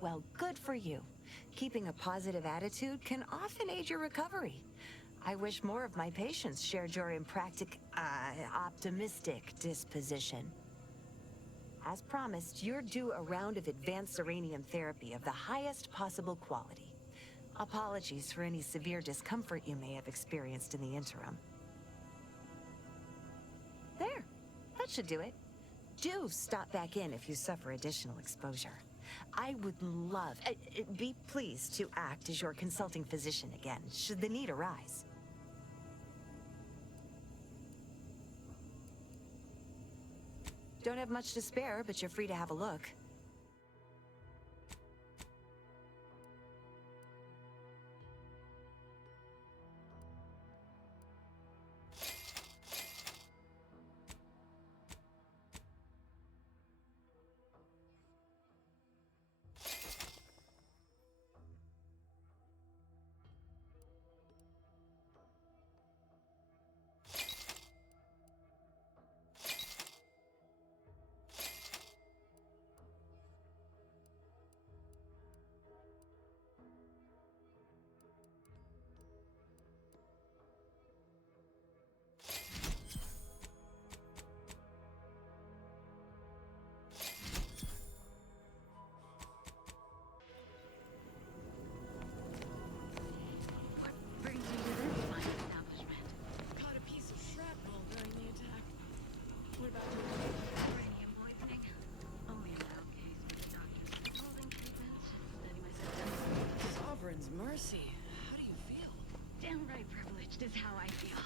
Well, good for you. Keeping a positive attitude can often aid your recovery. I wish more of my patients shared your optimistic disposition. As promised, you're due a round of advanced uranium therapy of the highest possible quality. Apologies for any severe discomfort you may have experienced in the interim. There, that should do it. Do stop back in if you suffer additional exposure. I would love, be pleased to act as your consulting physician again, should the need arise. Don't have much to spare, but you're free to have a look. Mercy, how do you feel? Downright privileged is how I feel.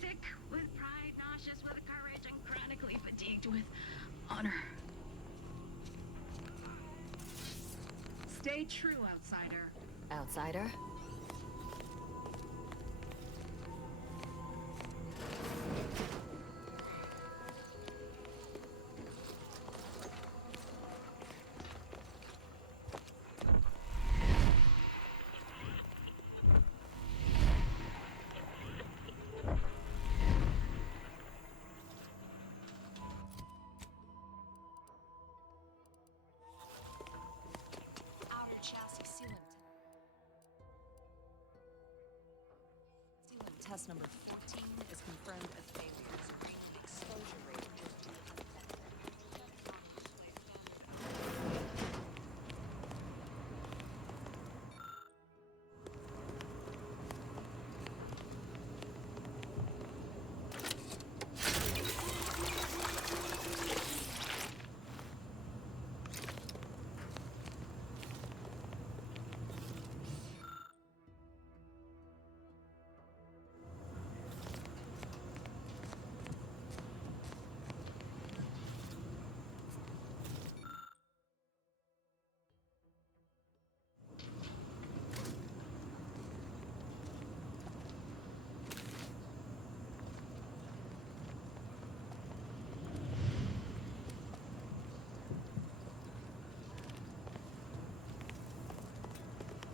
Sick with pride, nauseous with courage, and chronically fatigued with honor. Stay true, outsider. Outsider? Test number 14 is confirmed as failure. Exposure rate just 10%.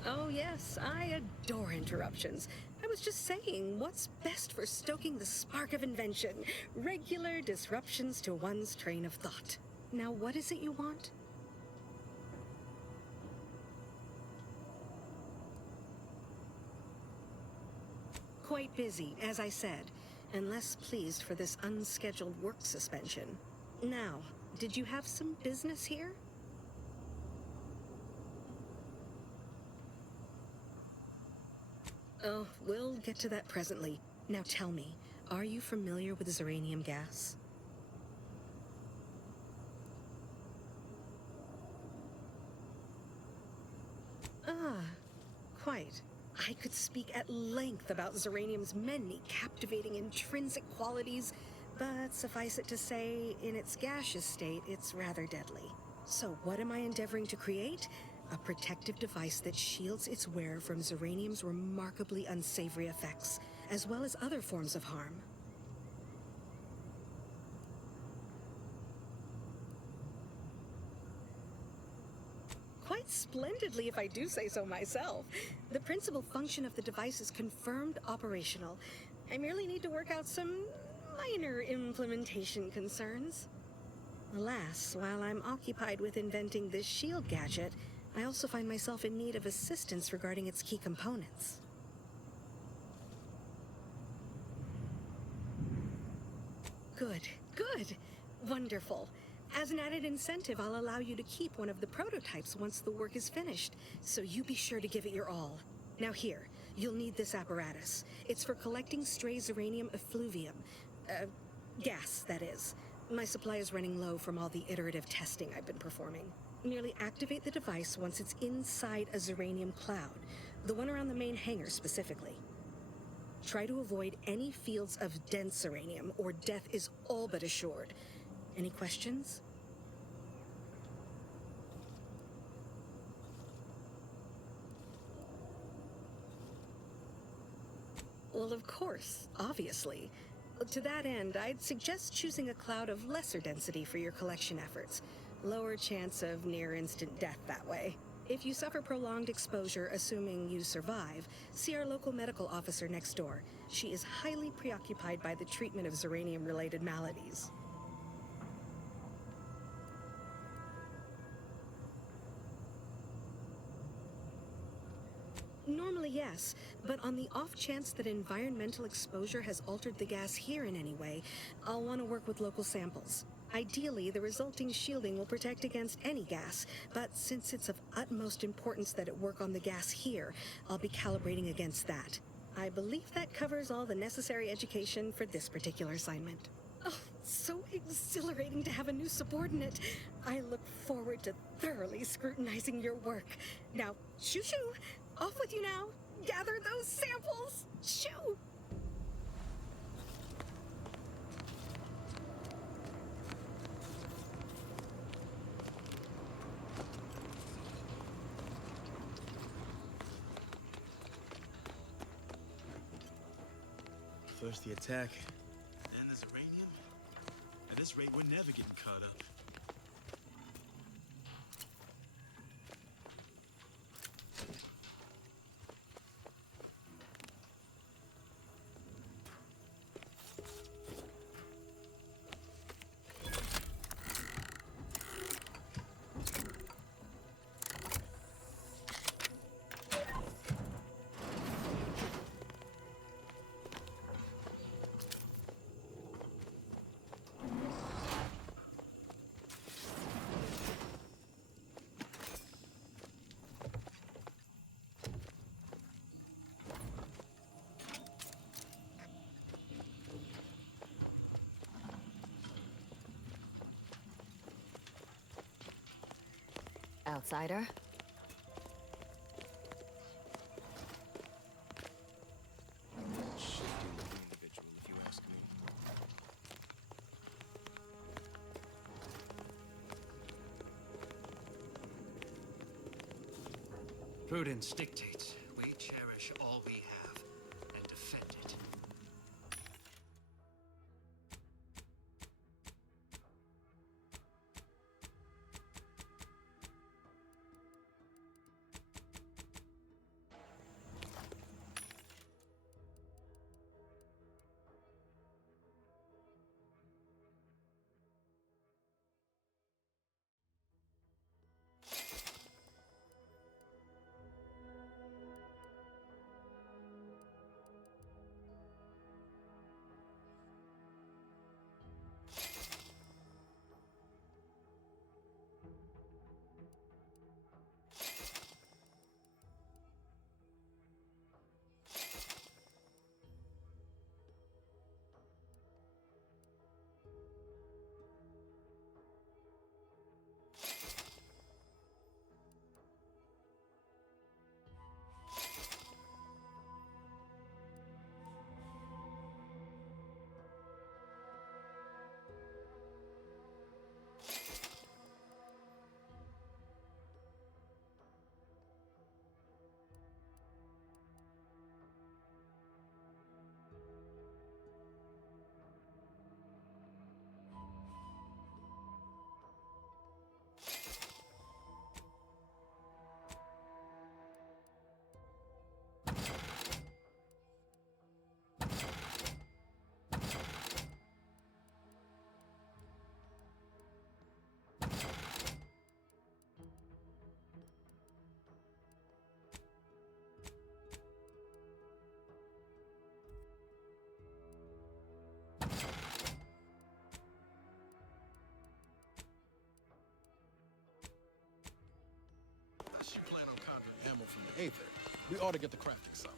Oh yes, I adore interruptions. I was just saying, what's best for stoking the spark of invention? Regular disruptions to one's train of thought. Now what is it you want? Quite busy, as I said, and less pleased for this unscheduled work suspension. Now, did you have some business here? Oh, we'll get to that presently. Now tell me, are you familiar with uranium gas? I could speak at length about Zeranium's many captivating intrinsic qualities, but suffice it to say, in its gaseous state, it's rather deadly. So what am I endeavoring to create? A protective device that shields its wearer from Zeranium's remarkably unsavory effects, as well as other forms of harm. Quite splendidly, if I do say so myself. The principal function of the device is confirmed operational. I merely need to work out some minor implementation concerns. Alas, while I'm occupied with inventing this shield gadget, I also find myself in need of assistance regarding its key components. Good, good. Wonderful. As an added incentive, I'll allow you to keep one of the prototypes once the work is finished, so you be sure to give it your all. Now here, you'll need this apparatus. It's for collecting stray Zeranium effluvium. Gas, that is. My supply is running low from all the iterative testing I've been performing. Merely activate the device once it's inside a Zeranium cloud, the one around the main hangar specifically. Try to avoid any fields of dense Zeranium, or death is all but assured. Any questions? Well, of course, obviously. To that end, I'd suggest choosing a cloud of lesser density for your collection efforts. Lower chance of near-instant death that way. If you suffer prolonged exposure, assuming you survive, see our local medical officer next door. She is highly preoccupied by the treatment of Zeranium-related maladies. Normally, yes, but on the off chance that environmental exposure has altered the gas here in any way, I'll want to work with local samples. Ideally, the resulting shielding will protect against any gas, but since it's of utmost importance that it work on the gas here, I'll be calibrating against that. I believe that covers all the necessary education for this particular assignment. Oh, so exhilarating to have a new subordinate. I look forward to thoroughly scrutinizing your work. Now, shoo-shoo! Off with you now! Gather those samples! Shoo! First the attack, then the Zeranium. At this rate, we're never getting caught up. Outsider? Shifty-looking individual, if you ask me. Prudence dictates we cherish all we have and defend it. We ought to get the crafting some.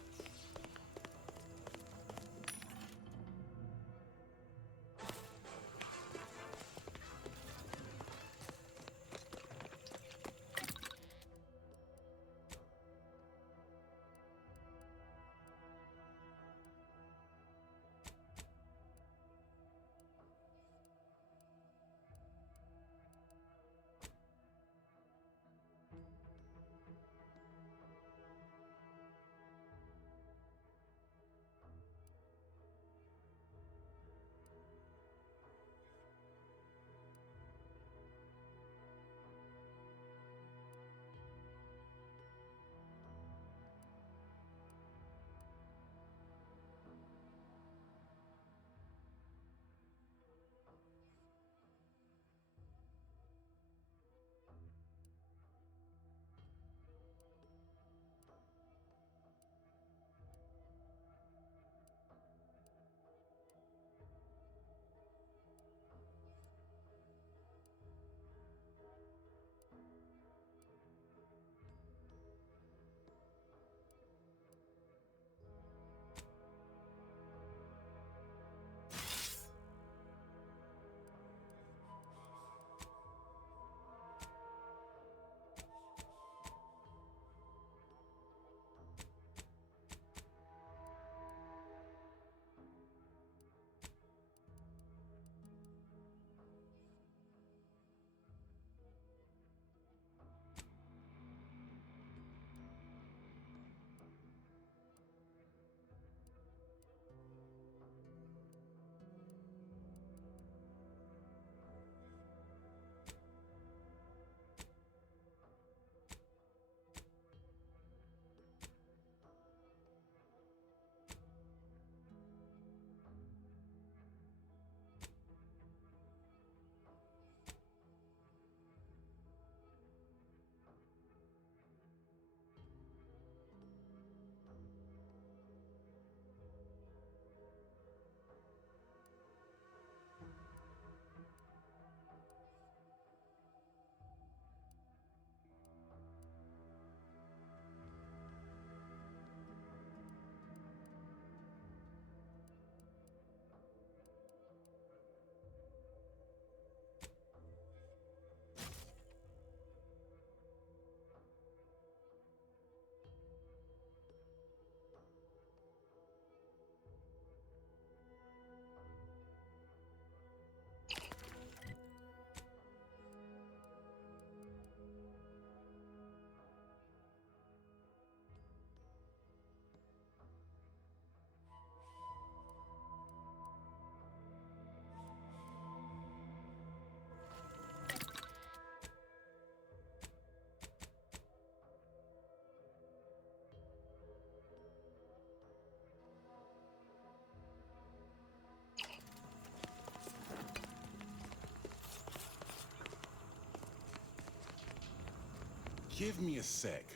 Give me a sec.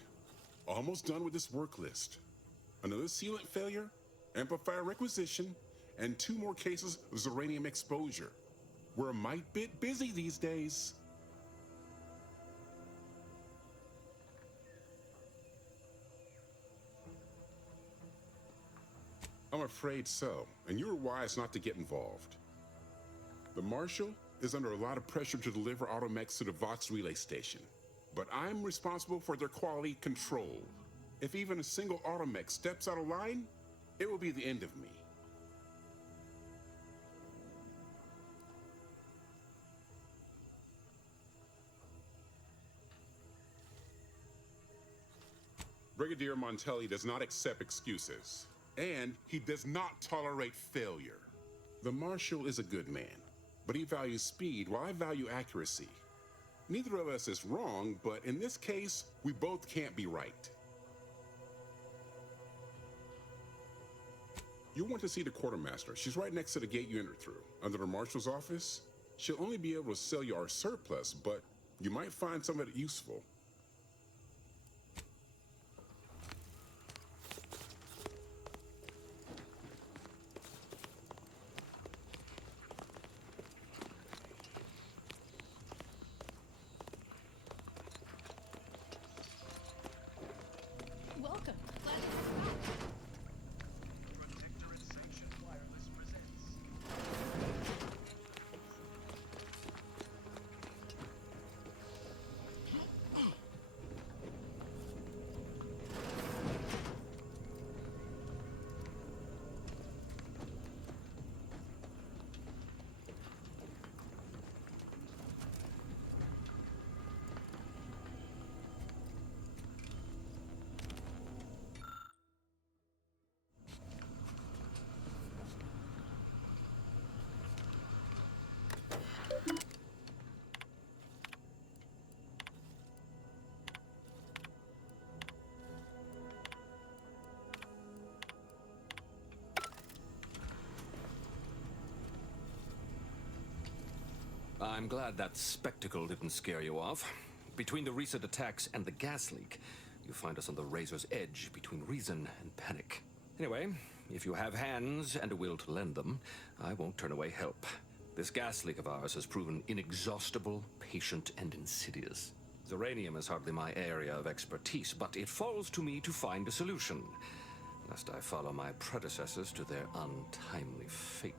Almost done with this work list. Another sealant failure, amplifier requisition, and 2 more cases of uranium exposure. We're a mite bit busy these days. I'm afraid so, and you were wise not to get involved. The Marshal is under a lot of pressure to deliver automechs to the Vox relay station, but I'm responsible for their quality control. If even a single automech steps out of line, it will be the end of me. Brigadier Montelli does not accept excuses, and he does not tolerate failure. The Marshal is a good man, but he values speed while I value accuracy. Neither of us is wrong, but in this case, we both can't be right. You'll want to see the quartermaster. She's right next to the gate you entered through, under the Marshal's office. She'll only be able to sell you our surplus, but you might find some of it useful. Welcome. I'm glad that spectacle didn't scare you off. Between the recent attacks and the gas leak, you find us on the razor's edge between reason and panic. Anyway, if you have hands and a will to lend them, I won't turn away help. This gas leak of ours has proven inexhaustible, patient, and insidious. Zeranium is hardly my area of expertise, but it falls to me to find a solution, lest I follow my predecessors to their untimely fate.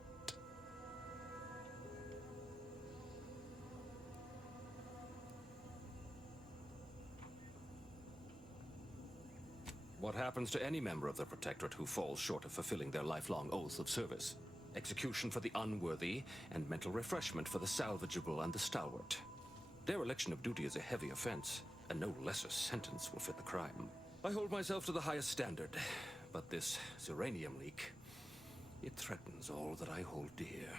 What happens to any member of the Protectorate who falls short of fulfilling their lifelong oaths of service? Execution for the unworthy, and mental refreshment for the salvageable and the stalwart. Dereliction of duty is a heavy offense, and no lesser sentence will fit the crime. I hold myself to the highest standard, but this Zeranium leak, it threatens all that I hold dear.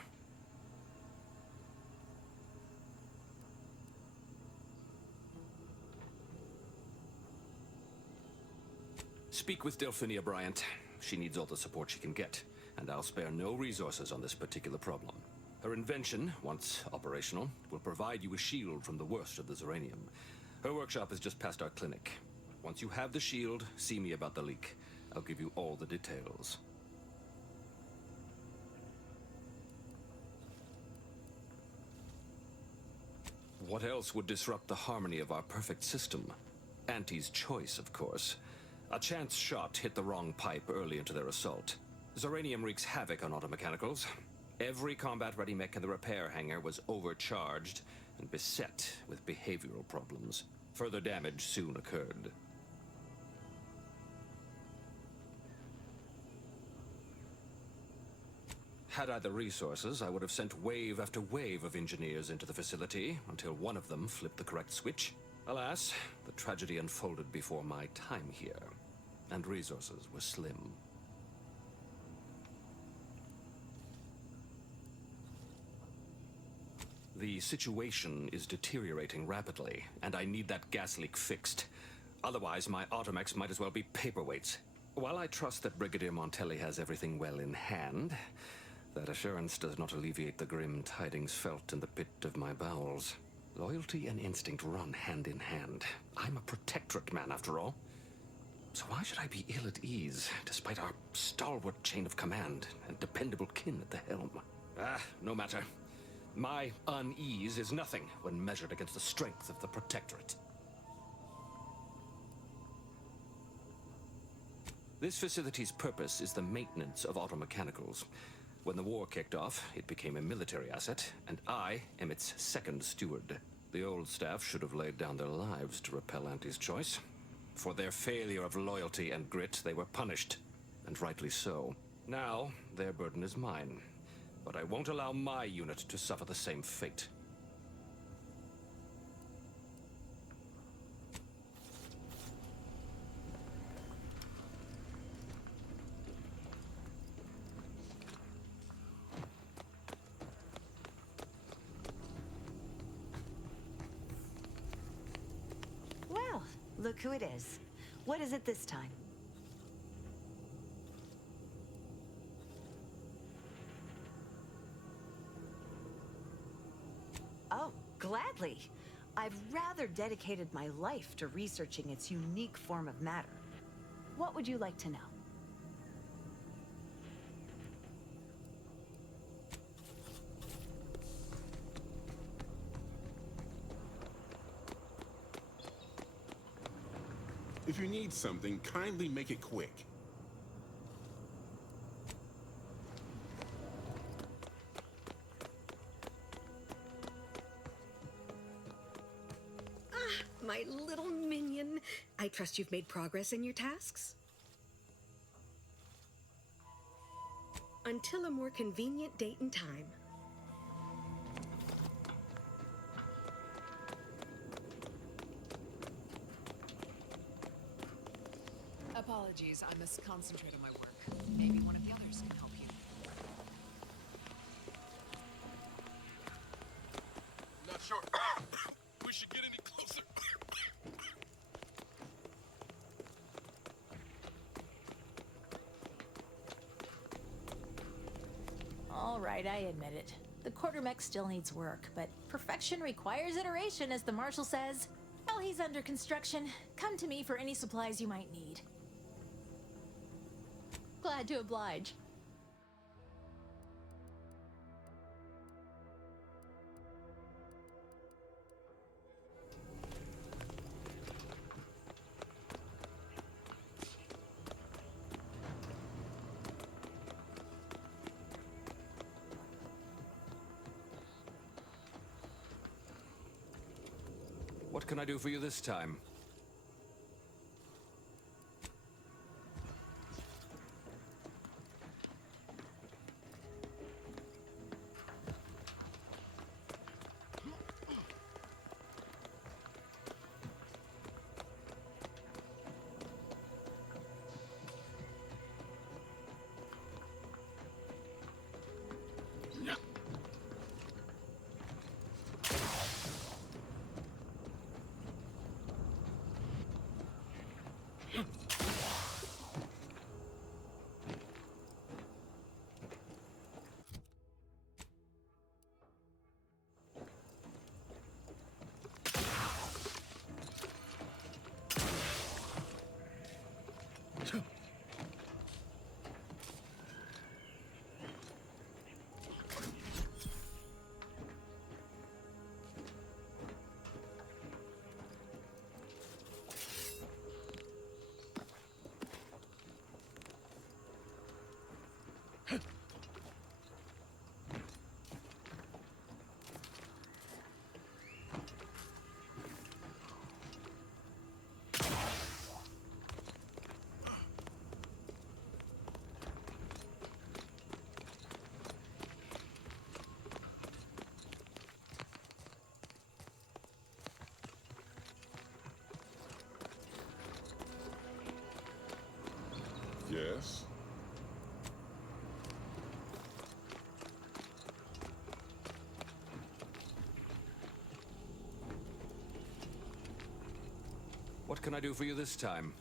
Speak with Delphinia Bryant. She needs all the support she can get, and I'll spare no resources on this particular problem. Her invention, once operational, will provide you a shield from the worst of the Zeranium. Her workshop is just past our clinic. Once you have the shield, see me about the leak. I'll give you all the details. What else would disrupt the harmony of our perfect system? Auntie's choice, of course. A chance shot hit the wrong pipe early into their assault. Zeranium wreaks havoc on automechanicals. Every combat-ready mech in the repair hangar was overcharged and beset with behavioral problems. Further damage soon occurred. Had I the resources, I would have sent wave after wave of engineers into the facility until one of them flipped the correct switch. Alas, the tragedy unfolded before my time here, and resources were slim. The situation is deteriorating rapidly, and I need that gas leak fixed. Otherwise, my automechs might as well be paperweights. While I trust that Brigadier Montelli has everything well in hand, that assurance does not alleviate the grim tidings felt in the pit of my bowels. Loyalty and instinct run hand in hand. I'm a Protectorate man, after all. So why should I be ill at ease, despite our stalwart chain of command and dependable kin at the helm? No matter. My unease is nothing when measured against the strength of the Protectorate. This facility's purpose is the maintenance of automechanicals. When the war kicked off, it became a military asset, and I am its second steward. The old staff should have laid down their lives to repel Auntie's choice. For their failure of loyalty and grit, they were punished, and rightly so. Now, their burden is mine, but I won't allow my unit to suffer the same fate. Well, look who it is. What is it this time? Oh, gladly. I've rather dedicated my life to researching its unique form of matter. What would you like to know? If you need something, kindly make it quick. My little minion. I trust you've made progress in your tasks? Until a more convenient date and time. Apologies, I must concentrate on my work. Maybe one of the others can help you. Not sure we should get any closer. All right, I admit it. The quartermech still needs work, but perfection requires iteration, as the Marshal says. While he's under construction, come to me for any supplies you might need. Glad to oblige. What can I do for you this time? Yes? What can I do for you this time?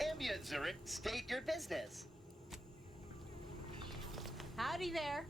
Ambient Zurich, state your business. Howdy there.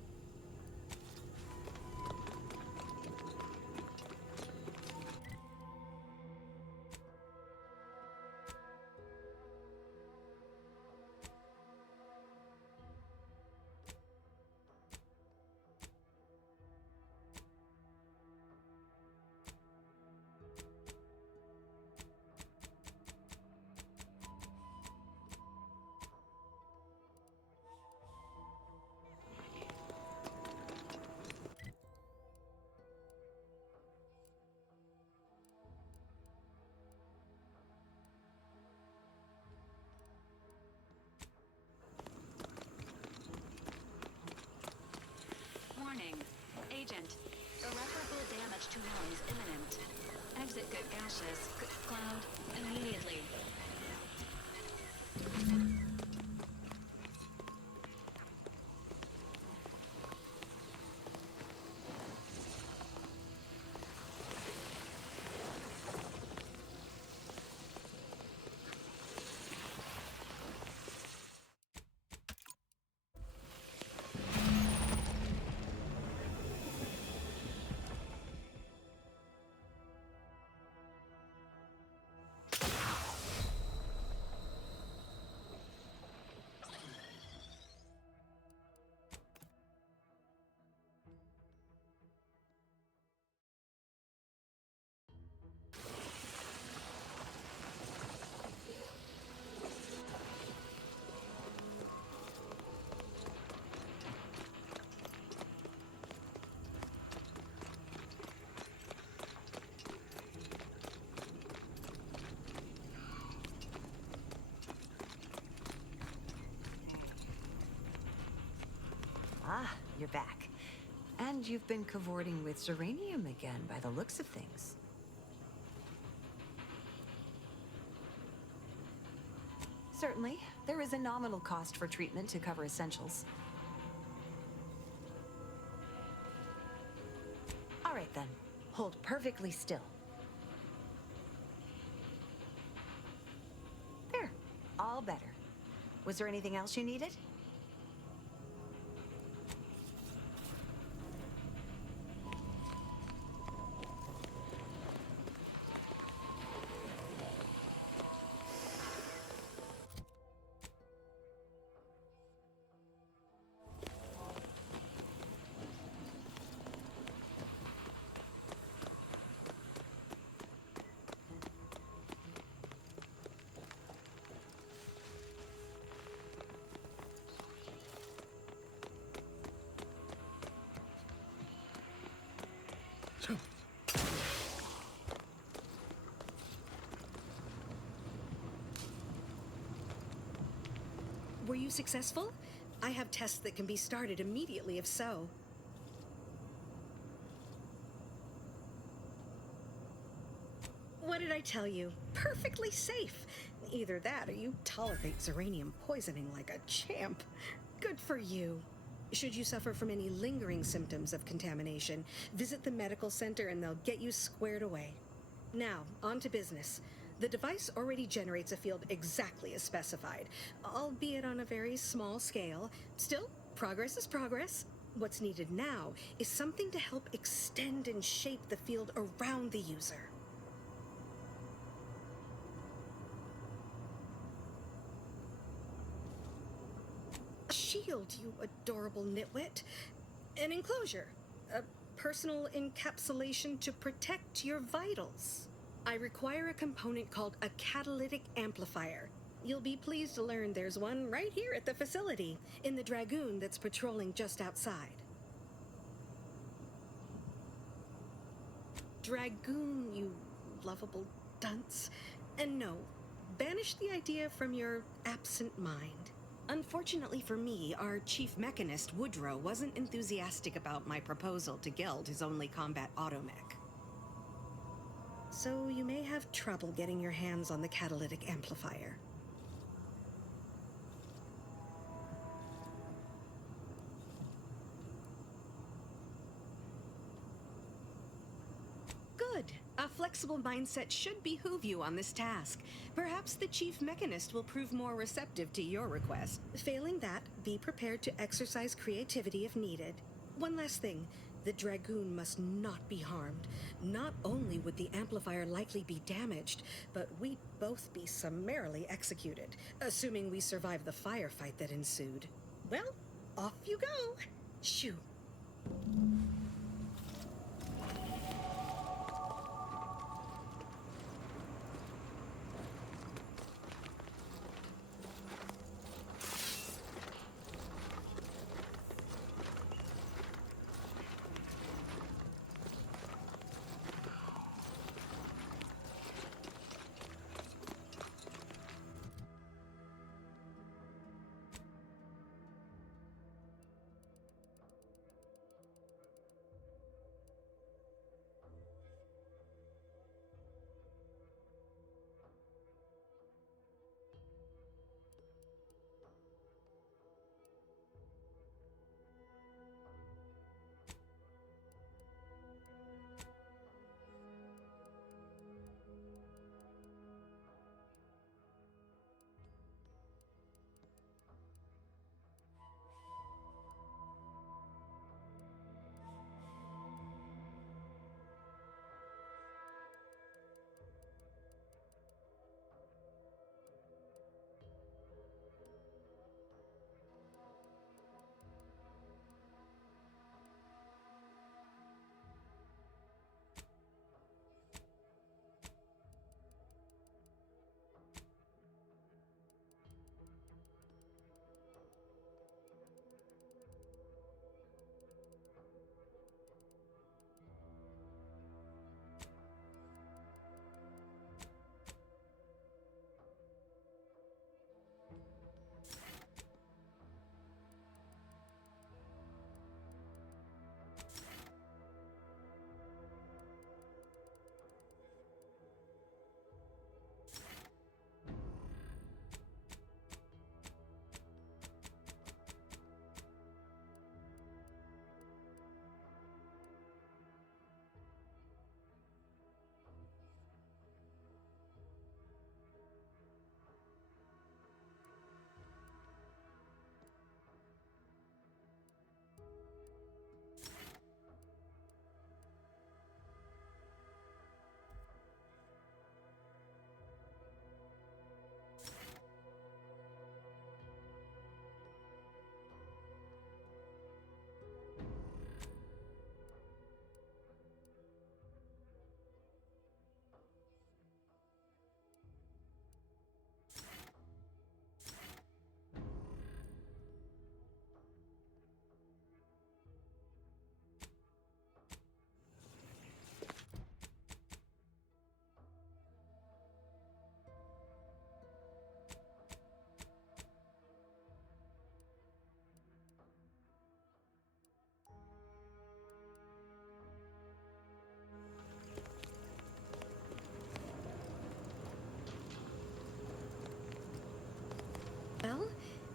Warning. Agent. Irreparable damage to hull is imminent. Exit gaseous cloud immediately. Ah, you're back. And you've been cavorting with Zeranium again, by the looks of things. Certainly, there is a nominal cost for treatment to cover essentials. All right then, hold perfectly still. all better. Was there anything else you needed? Were you successful? I have tests that can be started immediately if so. What did I tell you? Perfectly safe. Either that or you tolerate Zeranium poisoning like a champ. Good for you. Should you suffer from any lingering symptoms of contamination, visit the medical center and they'll get you squared away. Now, on to business. The device already generates a field exactly as specified, albeit on a very small scale. Still, progress is progress. What's needed now is something to help extend and shape the field around the user. A shield, you adorable nitwit. An enclosure. A personal encapsulation to protect your vitals. I require a component called a catalytic amplifier. You'll be pleased to learn there's one right here at the facility, in the Dragoon that's patrolling just outside. Dragoon, you lovable dunce. And no, banish the idea from your absent mind. Unfortunately for me, our chief mechanist, Woodrow, wasn't enthusiastic about my proposal to geld his only combat automech. So you may have trouble getting your hands on the catalytic amplifier. Good. A flexible mindset should behoove you on this task. Perhaps the chief mechanist will prove more receptive to your request. Failing that, be prepared to exercise creativity if needed. One last thing. The Dragoon must not be harmed. Not only would the amplifier likely be damaged, but we'd both be summarily executed, assuming we survive the firefight that ensued. Well, off you go. Shoo.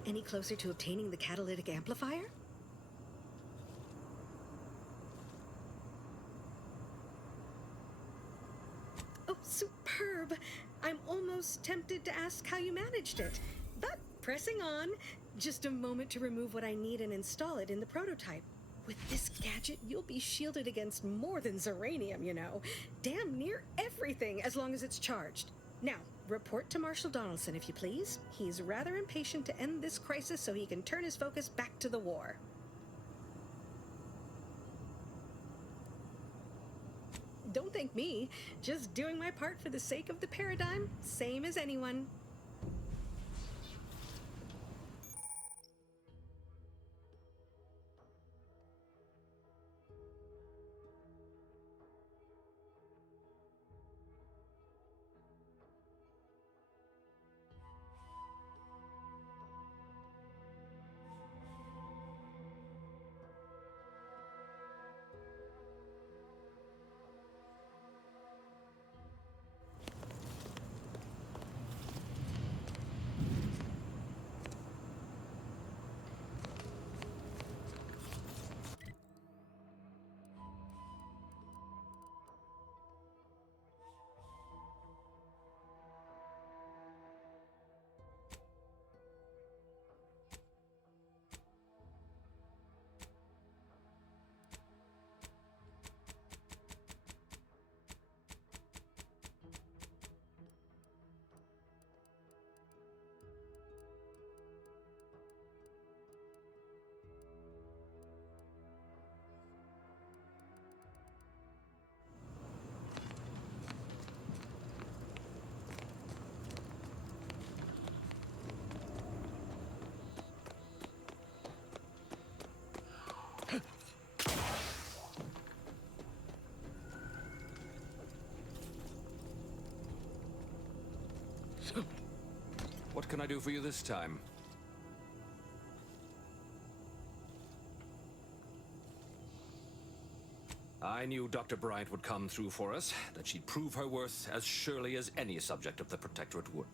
Any closer to obtaining the catalytic amplifier? Oh, superb! I'm almost tempted to ask how you managed it. But pressing on, just a moment to remove what I need and install it in the prototype. With this gadget, you'll be shielded against more than Zeranium, you know. Damn near everything, as long as it's charged. Now, report to Marshal Donaldson, if you please. He's rather impatient to end this crisis so he can turn his focus back to the war. Don't thank me. Just doing my part for the sake of the paradigm, same as anyone. What can I do for you this time? I knew Dr. Bryant would come through for us, that she'd prove her worth as surely as any subject of the Protectorate would.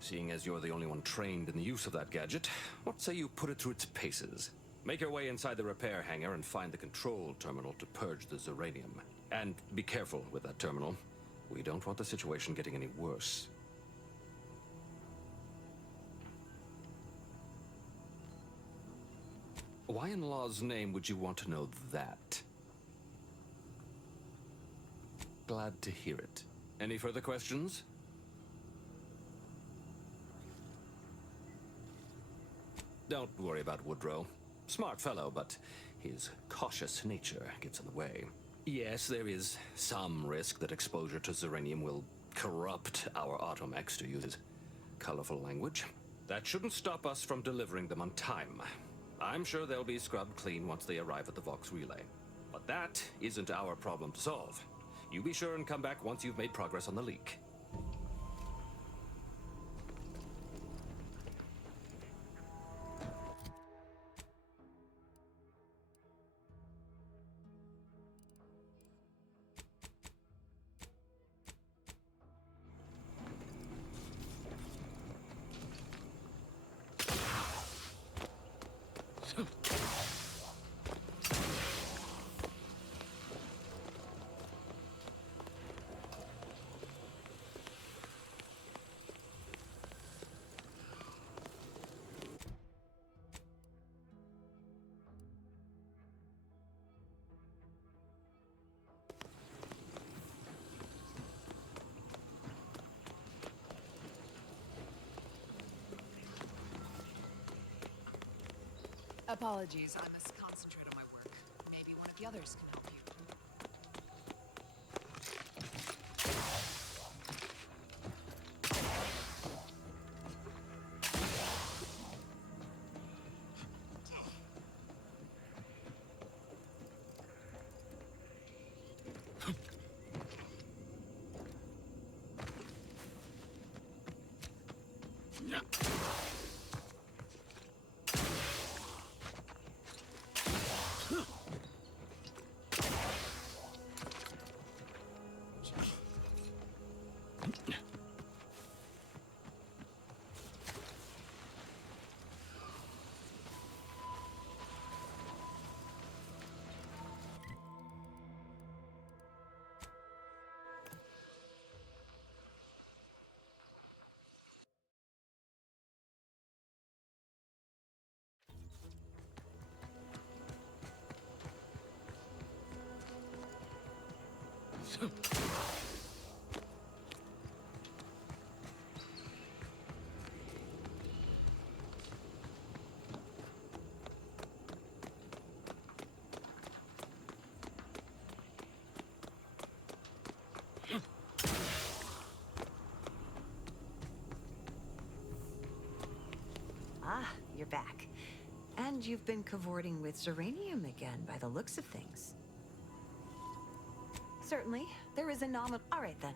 Seeing as you're the only one trained in the use of that gadget, what say you put it through its paces? Make your way inside the repair hangar and find the control terminal to purge the Zeranium. And be careful with that terminal. We don't want the situation getting any worse. Why in law's name would you want to know that? Glad to hear it. Any further questions? Don't worry about Woodrow. Smart fellow, but his cautious nature gets in the way. Yes, there is some risk that exposure to Zeranium will corrupt our automechs, to use his colorful language. That shouldn't stop us from delivering them on time. I'm sure they'll be scrubbed clean once they arrive at the Vox relay. But that isn't our problem to solve. You be sure and come back once you've made progress on the leak. Apologies, I must concentrate on my work. Maybe one of the others can help you. Ah, you're back. And you've been cavorting with Zeranium again, by the looks of things. Certainly, there is a nominal... All right, then.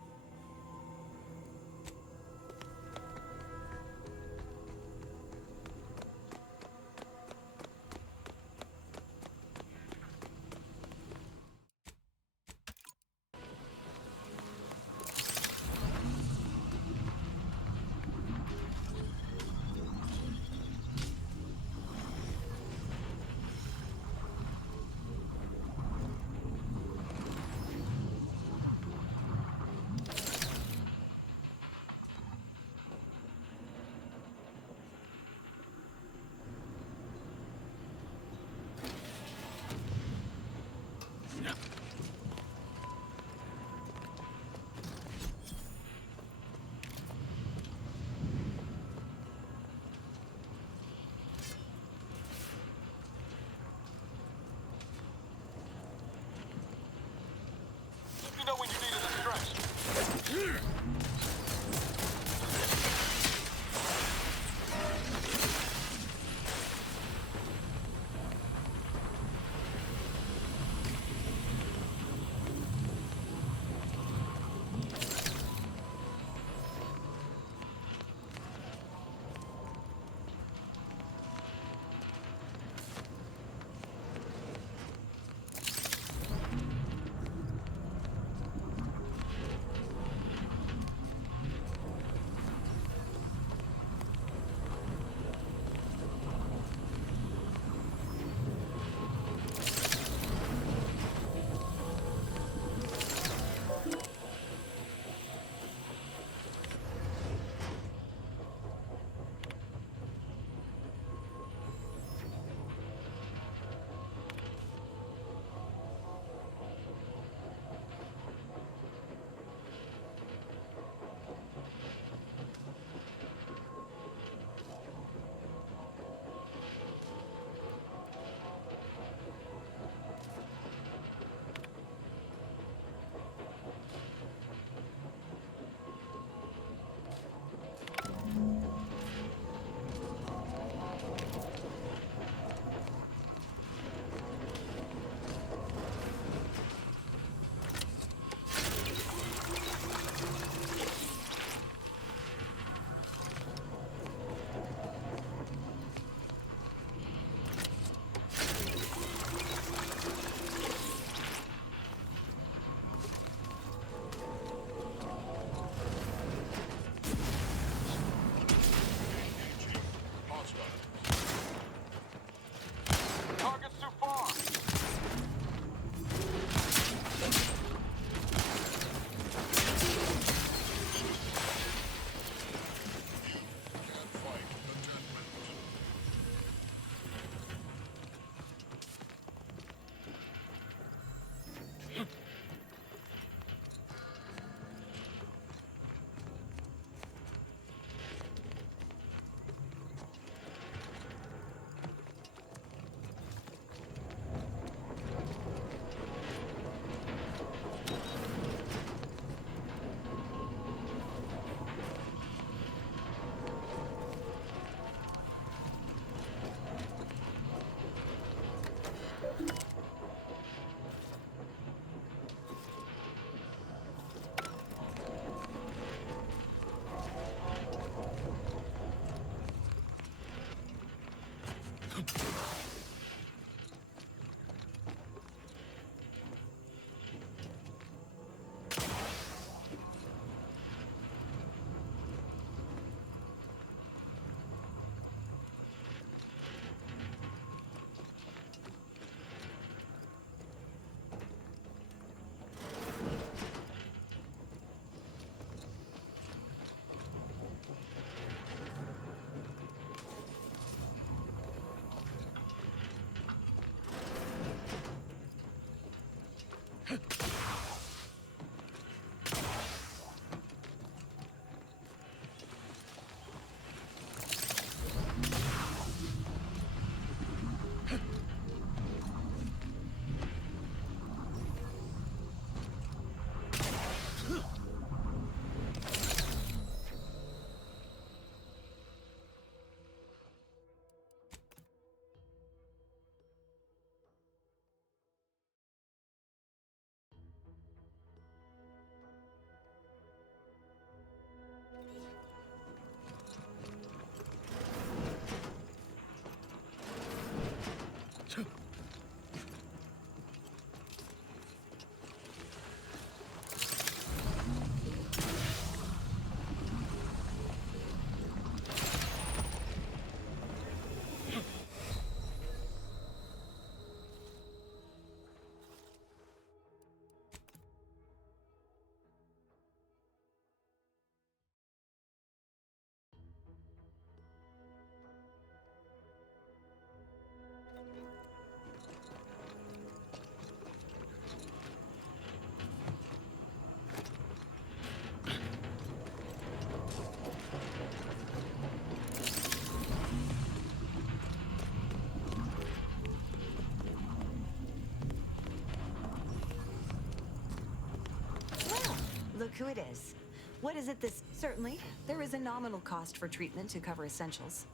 who it is. What is it this... Certainly, there is a nominal cost for treatment to cover essentials.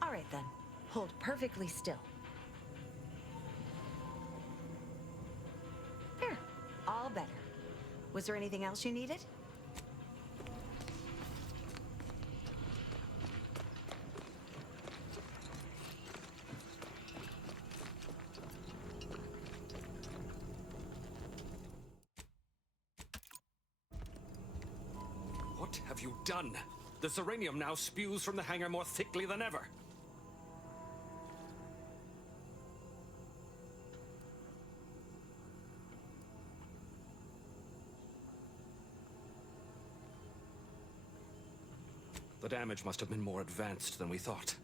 All right then, hold perfectly still. There, all better. Was there anything else you needed? What have you done? The Zeranium now spews from the hangar more thickly than ever. The damage must have been more advanced than we thought.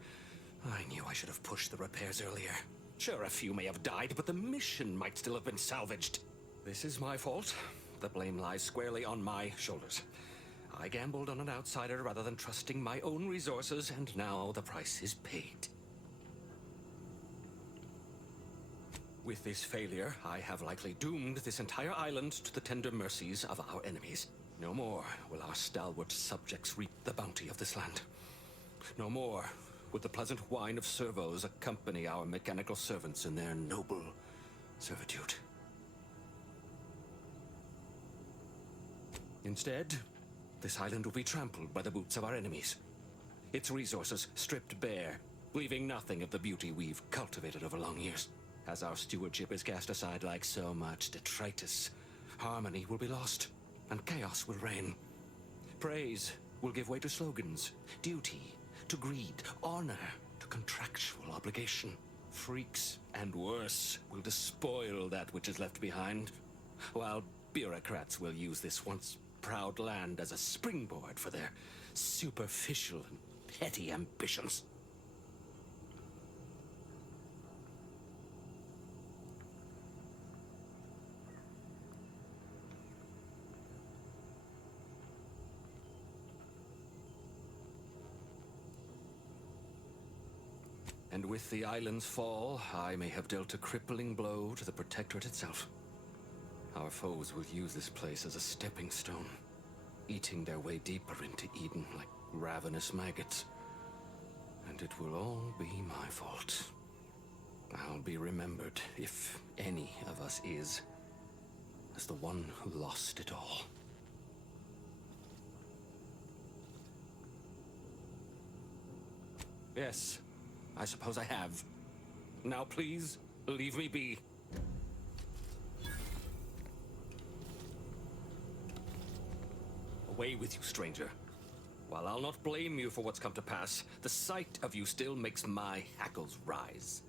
I knew I should have pushed the repairs earlier. Sure, a few may have died, but the mission might still have been salvaged. This is my fault. The blame lies squarely on my shoulders. I gambled on an outsider rather than trusting my own resources, and now the price is paid. With this failure, I have likely doomed this entire island to the tender mercies of our enemies. No more will our stalwart subjects reap the bounty of this land. No more would the pleasant whine of servos accompany our mechanical servants in their noble servitude. Instead, this island will be trampled by the boots of our enemies. Its resources stripped bare, leaving nothing of the beauty we've cultivated over long years. As our stewardship is cast aside like so much detritus, harmony will be lost, and chaos will reign. Praise will give way to slogans, duty to greed, honor to contractual obligation. Freaks and worse will despoil that which is left behind, while bureaucrats will use this once proud land as a springboard for their superficial and petty ambitions. And with the island's fall, I may have dealt a crippling blow to the Protectorate itself. Our foes will use this place as a stepping stone, eating their way deeper into Eden like ravenous maggots. And it will all be my fault. I'll be remembered, if any of us is, as the one who lost it all. Yes, I suppose I have. Now please, leave me be. Away with you, stranger. While I'll not blame you for what's come to pass, the sight of you still makes my hackles rise.